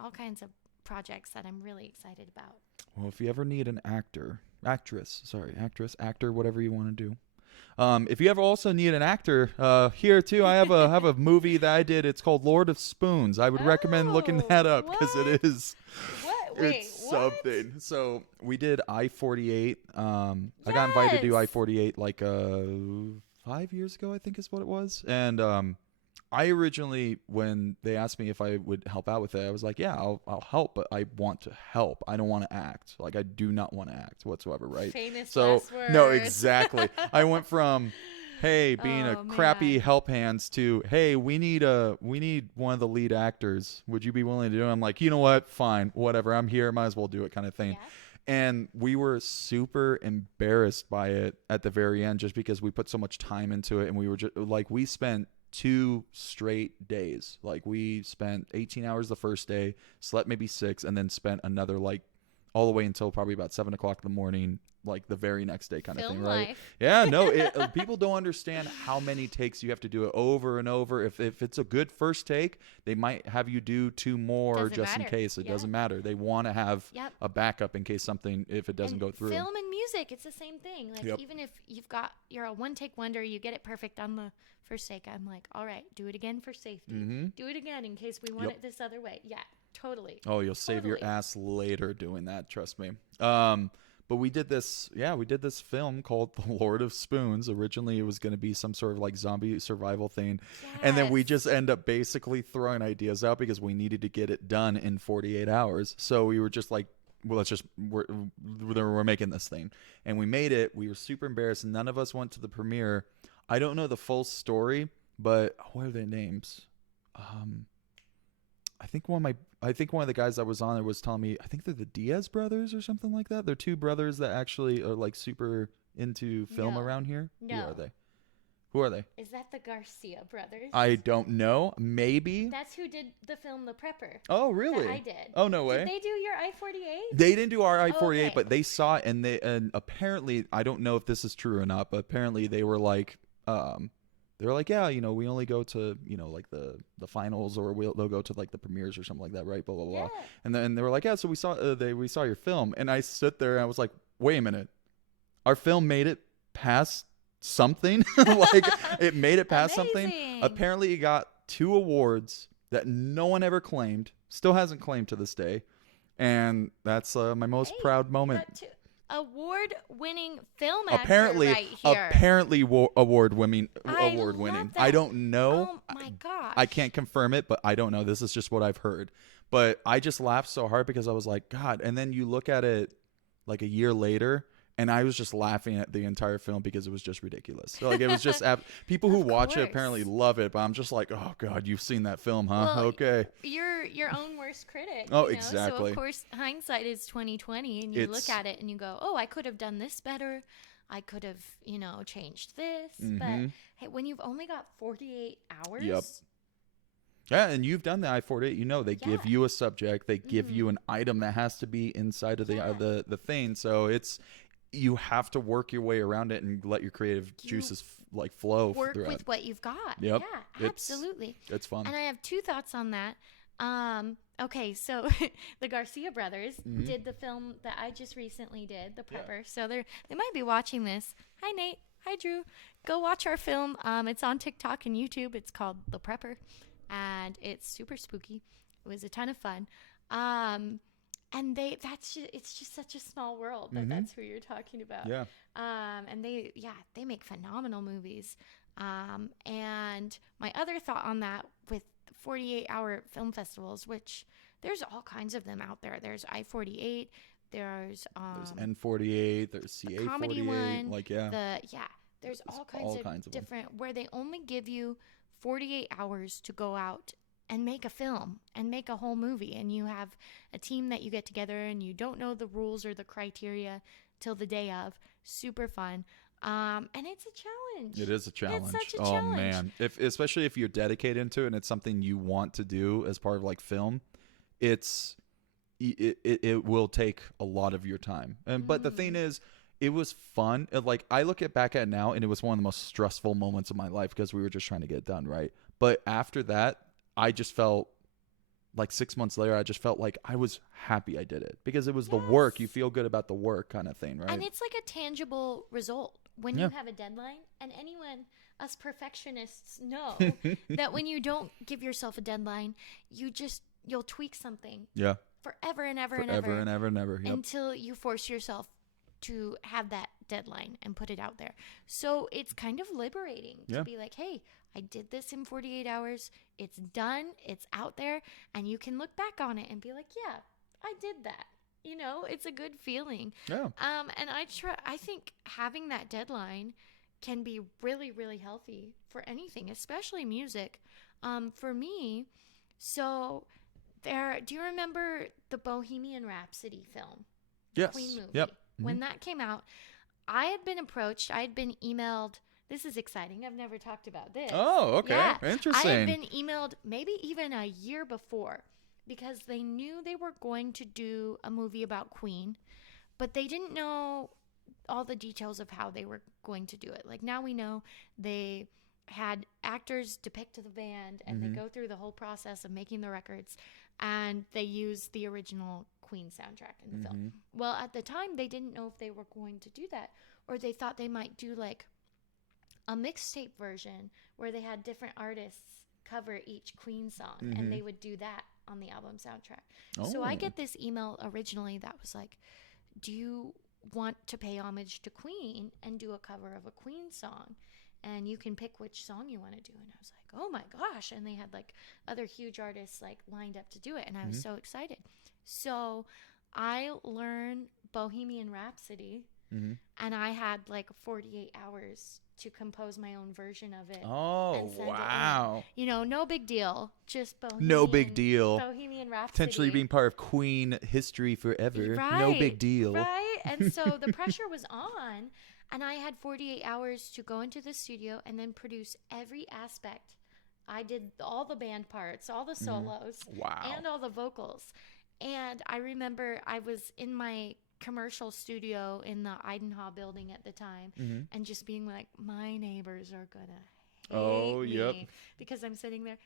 all kinds of projects that I'm really excited about. Well, if you ever need an actor, whatever you want to do. If you ever also need an actor, here too, I have a movie that I did. It's called Lord of Spoons. I would recommend looking that up because it is. What? Wait, it's something. So we did I-48. I got invited to do I-48 like 5 years ago, I think is what it was. And I originally, when they asked me if I would help out with it, I was like, yeah, I'll help, but I want to help. I don't want to act. Like, I do not want to act whatsoever, right? Famous last words. No, exactly. I went from, hey, being a crappy man. help hands to, hey, we need one of the lead actors. Would you be willing to do it? I'm like, you know what? Fine, whatever. I'm here. Might as well do it, kind of thing. Yeah. And we were super embarrassed by it at the very end, just because we put so much time into it, and we were just like, we spent 2 straight days. Like, we spent 18 hours the first day, slept maybe 6, and then spent another like all the way until probably about 7 o'clock in the morning, like the very next day, kind of Film thing, right? life. Yeah, no, people don't understand how many takes you have to do it over and over. If it's a good first take, they might have you do 2 more Doesn't just in matter. case. It Yeah. doesn't matter. They want to have Yep. a backup in case something, if it doesn't And go through. Film and music, it's the same thing. Like, Yep. even if you're a one-take wonder, you get it perfect on the first take, I'm like, all right, do it again for safety. Mm-hmm. Do it again in case we want Yep. it this other way. Yeah, totally. Oh, you'll save your Totally. ass later doing that. Trust me. But we did this film called The Lord of Spoons. Originally, it was going to be some sort of like zombie survival thing. And then we Yes. just end up basically throwing ideas out because we needed to get it done in 48 hours. So we were just like, well, we're making this thing. And we made it. We were super embarrassed. None of us went to the premiere. I don't know the full story, but what are their names? I think one of the guys that was on there was telling me, I think they're the Diaz brothers or something like that. They're 2 brothers that actually are like super into film No. around here. No. Who are they? Is that the Garcia brothers? I don't know. Maybe. That's who did the film The Prepper. Oh, really? That I did. Oh, no way. Did they do your I-48? They didn't do our I-48, Okay. but they saw it, and apparently, I don't know if this is true or not, but apparently they were like, yeah, we only go to, like the finals, or they'll go to like the premieres or something like that, right? Blah blah blah. Yeah. And then they were like, yeah, so we saw your film, and I stood there and I was like, wait a minute, our film made it past something, like it made it past something. Amazing. Apparently, it got 2 awards that no one ever claimed, still hasn't claimed to this day, and that's my most Hey, proud moment. got two award-winning film actor Apparently, right here. award-winning. I love that. I don't know. Oh my gosh. I can't confirm it, but I don't know. This is just what I've heard. But I just laughed so hard because I was like, God. And then you look at it like a year later, and I was just laughing at the entire film because it was just ridiculous. So, like, it was just people who Of watch it course. apparently love it, but I'm just like, oh God, you've seen that film, huh? Well, Okay. You're your own worst critic. Oh, So exactly. of course, hindsight is 2020, and you It's- look at it and you go, "Oh, I could have done this better. I could have, changed this." Mhm. But hey, when you've only got 48 hours, Yep. Yeah, and you've done the I-48. They give Yeah. you a subject, they give you an item that has to be inside of the Yeah. the thing. So you have to work your way around it and let your creative You juices flow work through with it. what you've got. Yep. Yeah, It's- absolutely. It's fun. And I have 2 thoughts on that. Okay, so the Garcia brothers Mhm. did the film that I just recently did, The Prepper. So they might be watching this. Hi, Nate. Hi, Drew. Go watch our film. It's on TikTok and YouTube. It's called The Prepper, and it's super spooky. It was a ton of fun. And it's just such a small world that Mhm. that's who you're talking about. Yeah. And they make phenomenal movies. And my other thought on that with 48-hour film festivals, which there's all kinds of them out there. There's I-48, There's N48, there's CA48, comedy one, like yeah. There's all kinds of different where they only give you 48 hours to go out and make a film and make a whole movie, and you have a team that you get together and you don't know the rules or the criteria till the day of. Super fun. And it's a challenge. It is a challenge. It's such a challenge. Oh man, especially if you're dedicated into it and it's something you want to do as part of like film, it will take a lot of your time. And but the thing is, it was fun. Like I look back at it now, and it was one of the most stressful moments of my life because we were just trying to get it done right. But after that, I just felt like 6 months later, I just felt like I was happy I did it because it was the work. You feel good about the work kind of thing, right? And it's like a tangible result when you have a deadline. And anyone, us perfectionists, know that when you don't give yourself a deadline, you'll tweak something. Yeah. Forever and ever Yep. until you force yourself to have that deadline and put it out there. So it's kind of liberating to be like, hey, I did this in 48 hours. It's done. It's out there. And you can look back on it and be like, yeah, I did that. You know, it's a good feeling. Yeah. And I think having that deadline can be really, really healthy for anything, especially music. For me, so do you remember the Bohemian Rhapsody film? Yes. Queen movie. Yep. When that came out, I had been approached. I had been emailed. This is exciting. I've never talked about this. Oh, okay. Yeah. Interesting. I had been emailed maybe even a year before because they knew they were going to do a movie about Queen, but they didn't know all the details of how they were going to do it. Like now we know they had actors depict the band and they go through the whole process of making the records, and they use the original Queen soundtrack in the film. Well, at the time, they didn't know if they were going to do that, or they thought they might do like a mixtape version where they had different artists cover each Queen song, and they would do that on the album soundtrack. So I get this email originally that was like, do you want to pay homage to Queen and do a cover of a Queen song? And you can pick which song you want to do. And I was like, oh my gosh. And they had like other huge artists like lined up to do it. And I was so excited. So I learned Bohemian Rhapsody, and I had like 48 hours to compose my own version of it. Oh, wow. You know, no big deal. Just Bohemian. No big deal. Bohemian Rhapsody. Potentially being part of Queen history forever. Right, no big deal. Right. And so the pressure was on, and I had 48 hours to go into the studio and then produce every aspect. I did all the band parts, all the solos, and all the vocals. And I remember I was in my commercial studio in the Idenhaw building at the time, and just being like, my neighbors are gonna hate me because I'm sitting there,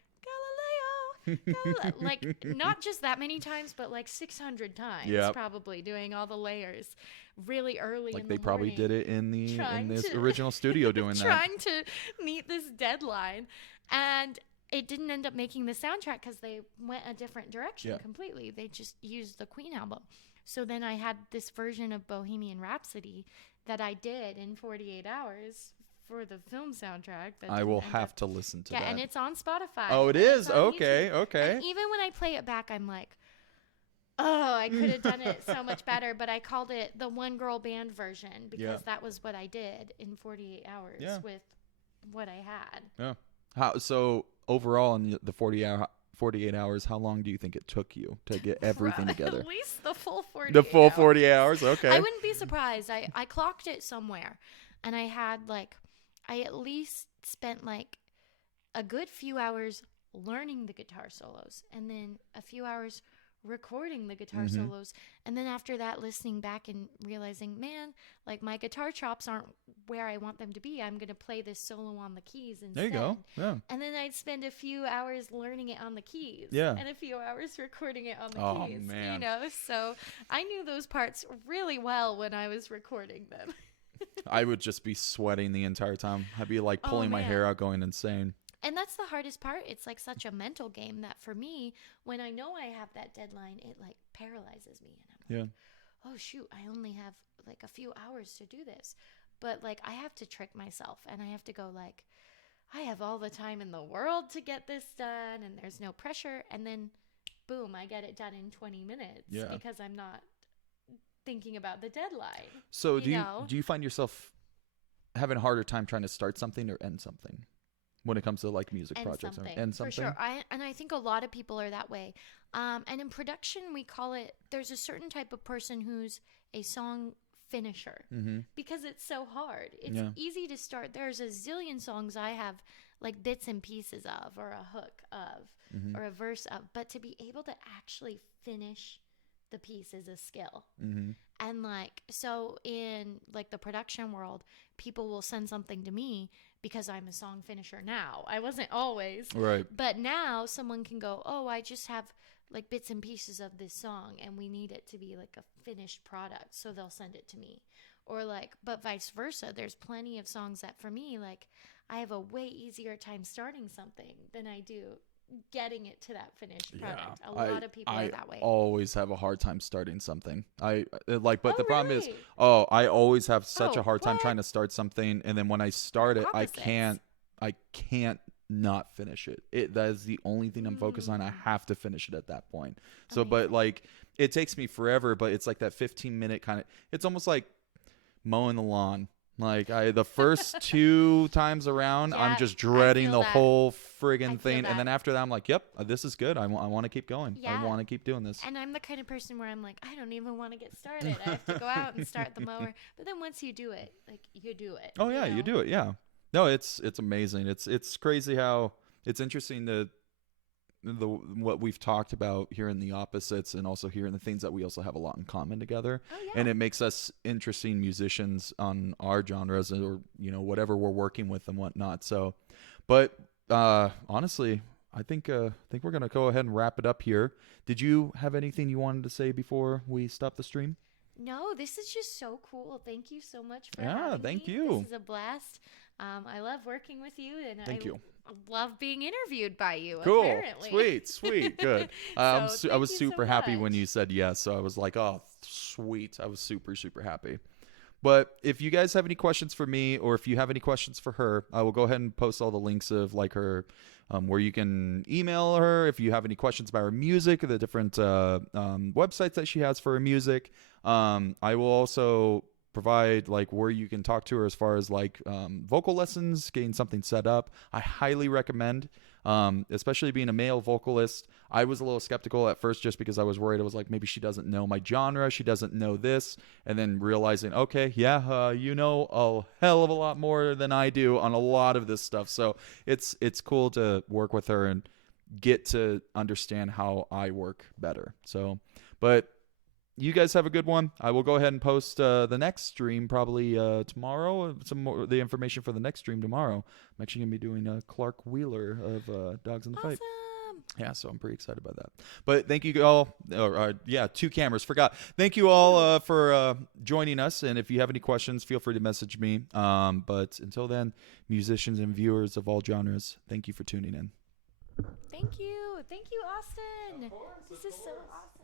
Galileo, like not just that many times, but like 600 times, probably doing all the layers really early. Like in they the probably morning, did it in this original studio doing that, trying to meet this deadline, and it didn't end up making the soundtrack because they went a different direction completely. They just used the Queen album. So then I had this version of Bohemian Rhapsody that I did in 48 hours for the film soundtrack. I will have to listen to that. And it's on Spotify. Oh, it is? Okay, YouTube. okay. And even when I play it back, I'm like, oh, I could have done it so much better. But I called it the one girl band version because that was what I did in 48 hours with what I had. Yeah. So overall in the 48 hours, how long do you think it took you to get everything together? At least the full 48 The full hours. 48 hours, okay. I wouldn't be surprised. I clocked it somewhere, and I at least spent like a good few hours learning the guitar solos, and then a few hours recording the guitar solos, and then after that listening back and realizing, man, like my guitar chops aren't where I want them to be. I'm going to play this solo on the keys instead. There you go. Yeah. And then I'd spend a few hours learning it on the keys. Yeah. And a few hours recording it on the keys. Man. You know, so I knew those parts really well when I was recording them. I would just be sweating the entire time. I'd be like pulling my hair out, going insane. And that's the hardest part. It's like such a mental game that for me, when I know I have that deadline, it like paralyzes me. And I'm like, oh shoot, I only have like a few hours to do this. But like I have to trick myself, and I have to go like, I have all the time in the world to get this done, and there's no pressure. And then boom, I get it done in 20 minutes because I'm not thinking about the deadline. So you know? do you find yourself having a harder time trying to start something or end something when it comes to like music projects? End something? For sure. I think a lot of people are that way. And in production, we call it, there's a certain type of person who's a song finisher because it's so hard. It's easy to start. There's a zillion songs I have like bits and pieces of, or a hook of, or a verse of, but to be able to actually finish the piece is a skill. And like, so in like the production world, people will send something to me because I'm a song finisher now. I wasn't always. Right. But now someone can go, oh, I just have like bits and pieces of this song and we need it to be like a finished product. So they'll send it to me. Or like, but vice versa. There's plenty of songs that for me, like I have a way easier time starting something than I do getting it to that finished product. A lot of people are that way. I always have a hard time starting something. The problem is, really? I always have such a hard time trying to start something, and then when I start it, I can't not finish it. That is the only thing I'm focused on. I have to finish it at that point. So, but like, it takes me forever, but it's like that 15-minute kind of, it's almost like mowing the lawn. Like the first 2 times around, I'm just dreading the whole friggin' thing. And then after that, I'm like, yep, this is good. I want to keep going. I want to keep doing this. And I'm the kind of person where I'm like, I don't even want to get started. I have to go out and start the mower. But then once you do it, like you do it. Oh yeah, you do it. Yeah. No, it's amazing. It's crazy how it's interesting what we've talked about here in the opposites, and also here in the things that we also have a lot in common together. And it makes us interesting musicians on our genres, or whatever we're working with and whatnot. So, but honestly, I think we're gonna go ahead and wrap it up here. Did you have anything you wanted to say before we stop the stream? No, this is just so cool. Thank you so much for having me. Thank you. This is a blast. I love working with you, and Thank you. Love being interviewed by you. Cool. Apparently. Sweet, good. I was super happy when much. you said yes, so I was like, oh, sweet. I was super, super happy. But if you guys have any questions for me, or if you have any questions for her, I will go ahead and post all the links of like her, where you can email her if you have any questions about her music, or the different websites that she has for her music. I will also provide like where you can talk to her as far as like vocal lessons, getting something set up. I highly recommend, especially being a male vocalist. I was a little skeptical at first just because I was worried. I was like, maybe she doesn't know my genre, she doesn't know this, and then realizing, okay, you know a hell of a lot more than I do on a lot of this stuff. So it's cool to work with her and get to understand how I work better. So, but you guys have a good one. I will go ahead and post the next stream probably tomorrow. Some more the information for the next stream tomorrow. I'm actually gonna be doing Clark Wheeler of Dogs in the Fight. Yeah, so I'm pretty excited about that. But thank you all. 2 cameras. Forgot. Thank you all for joining us. And if you have any questions, feel free to message me. But until then, musicians and viewers of all genres, thank you for tuning in. Thank you, Austin. This is so awesome.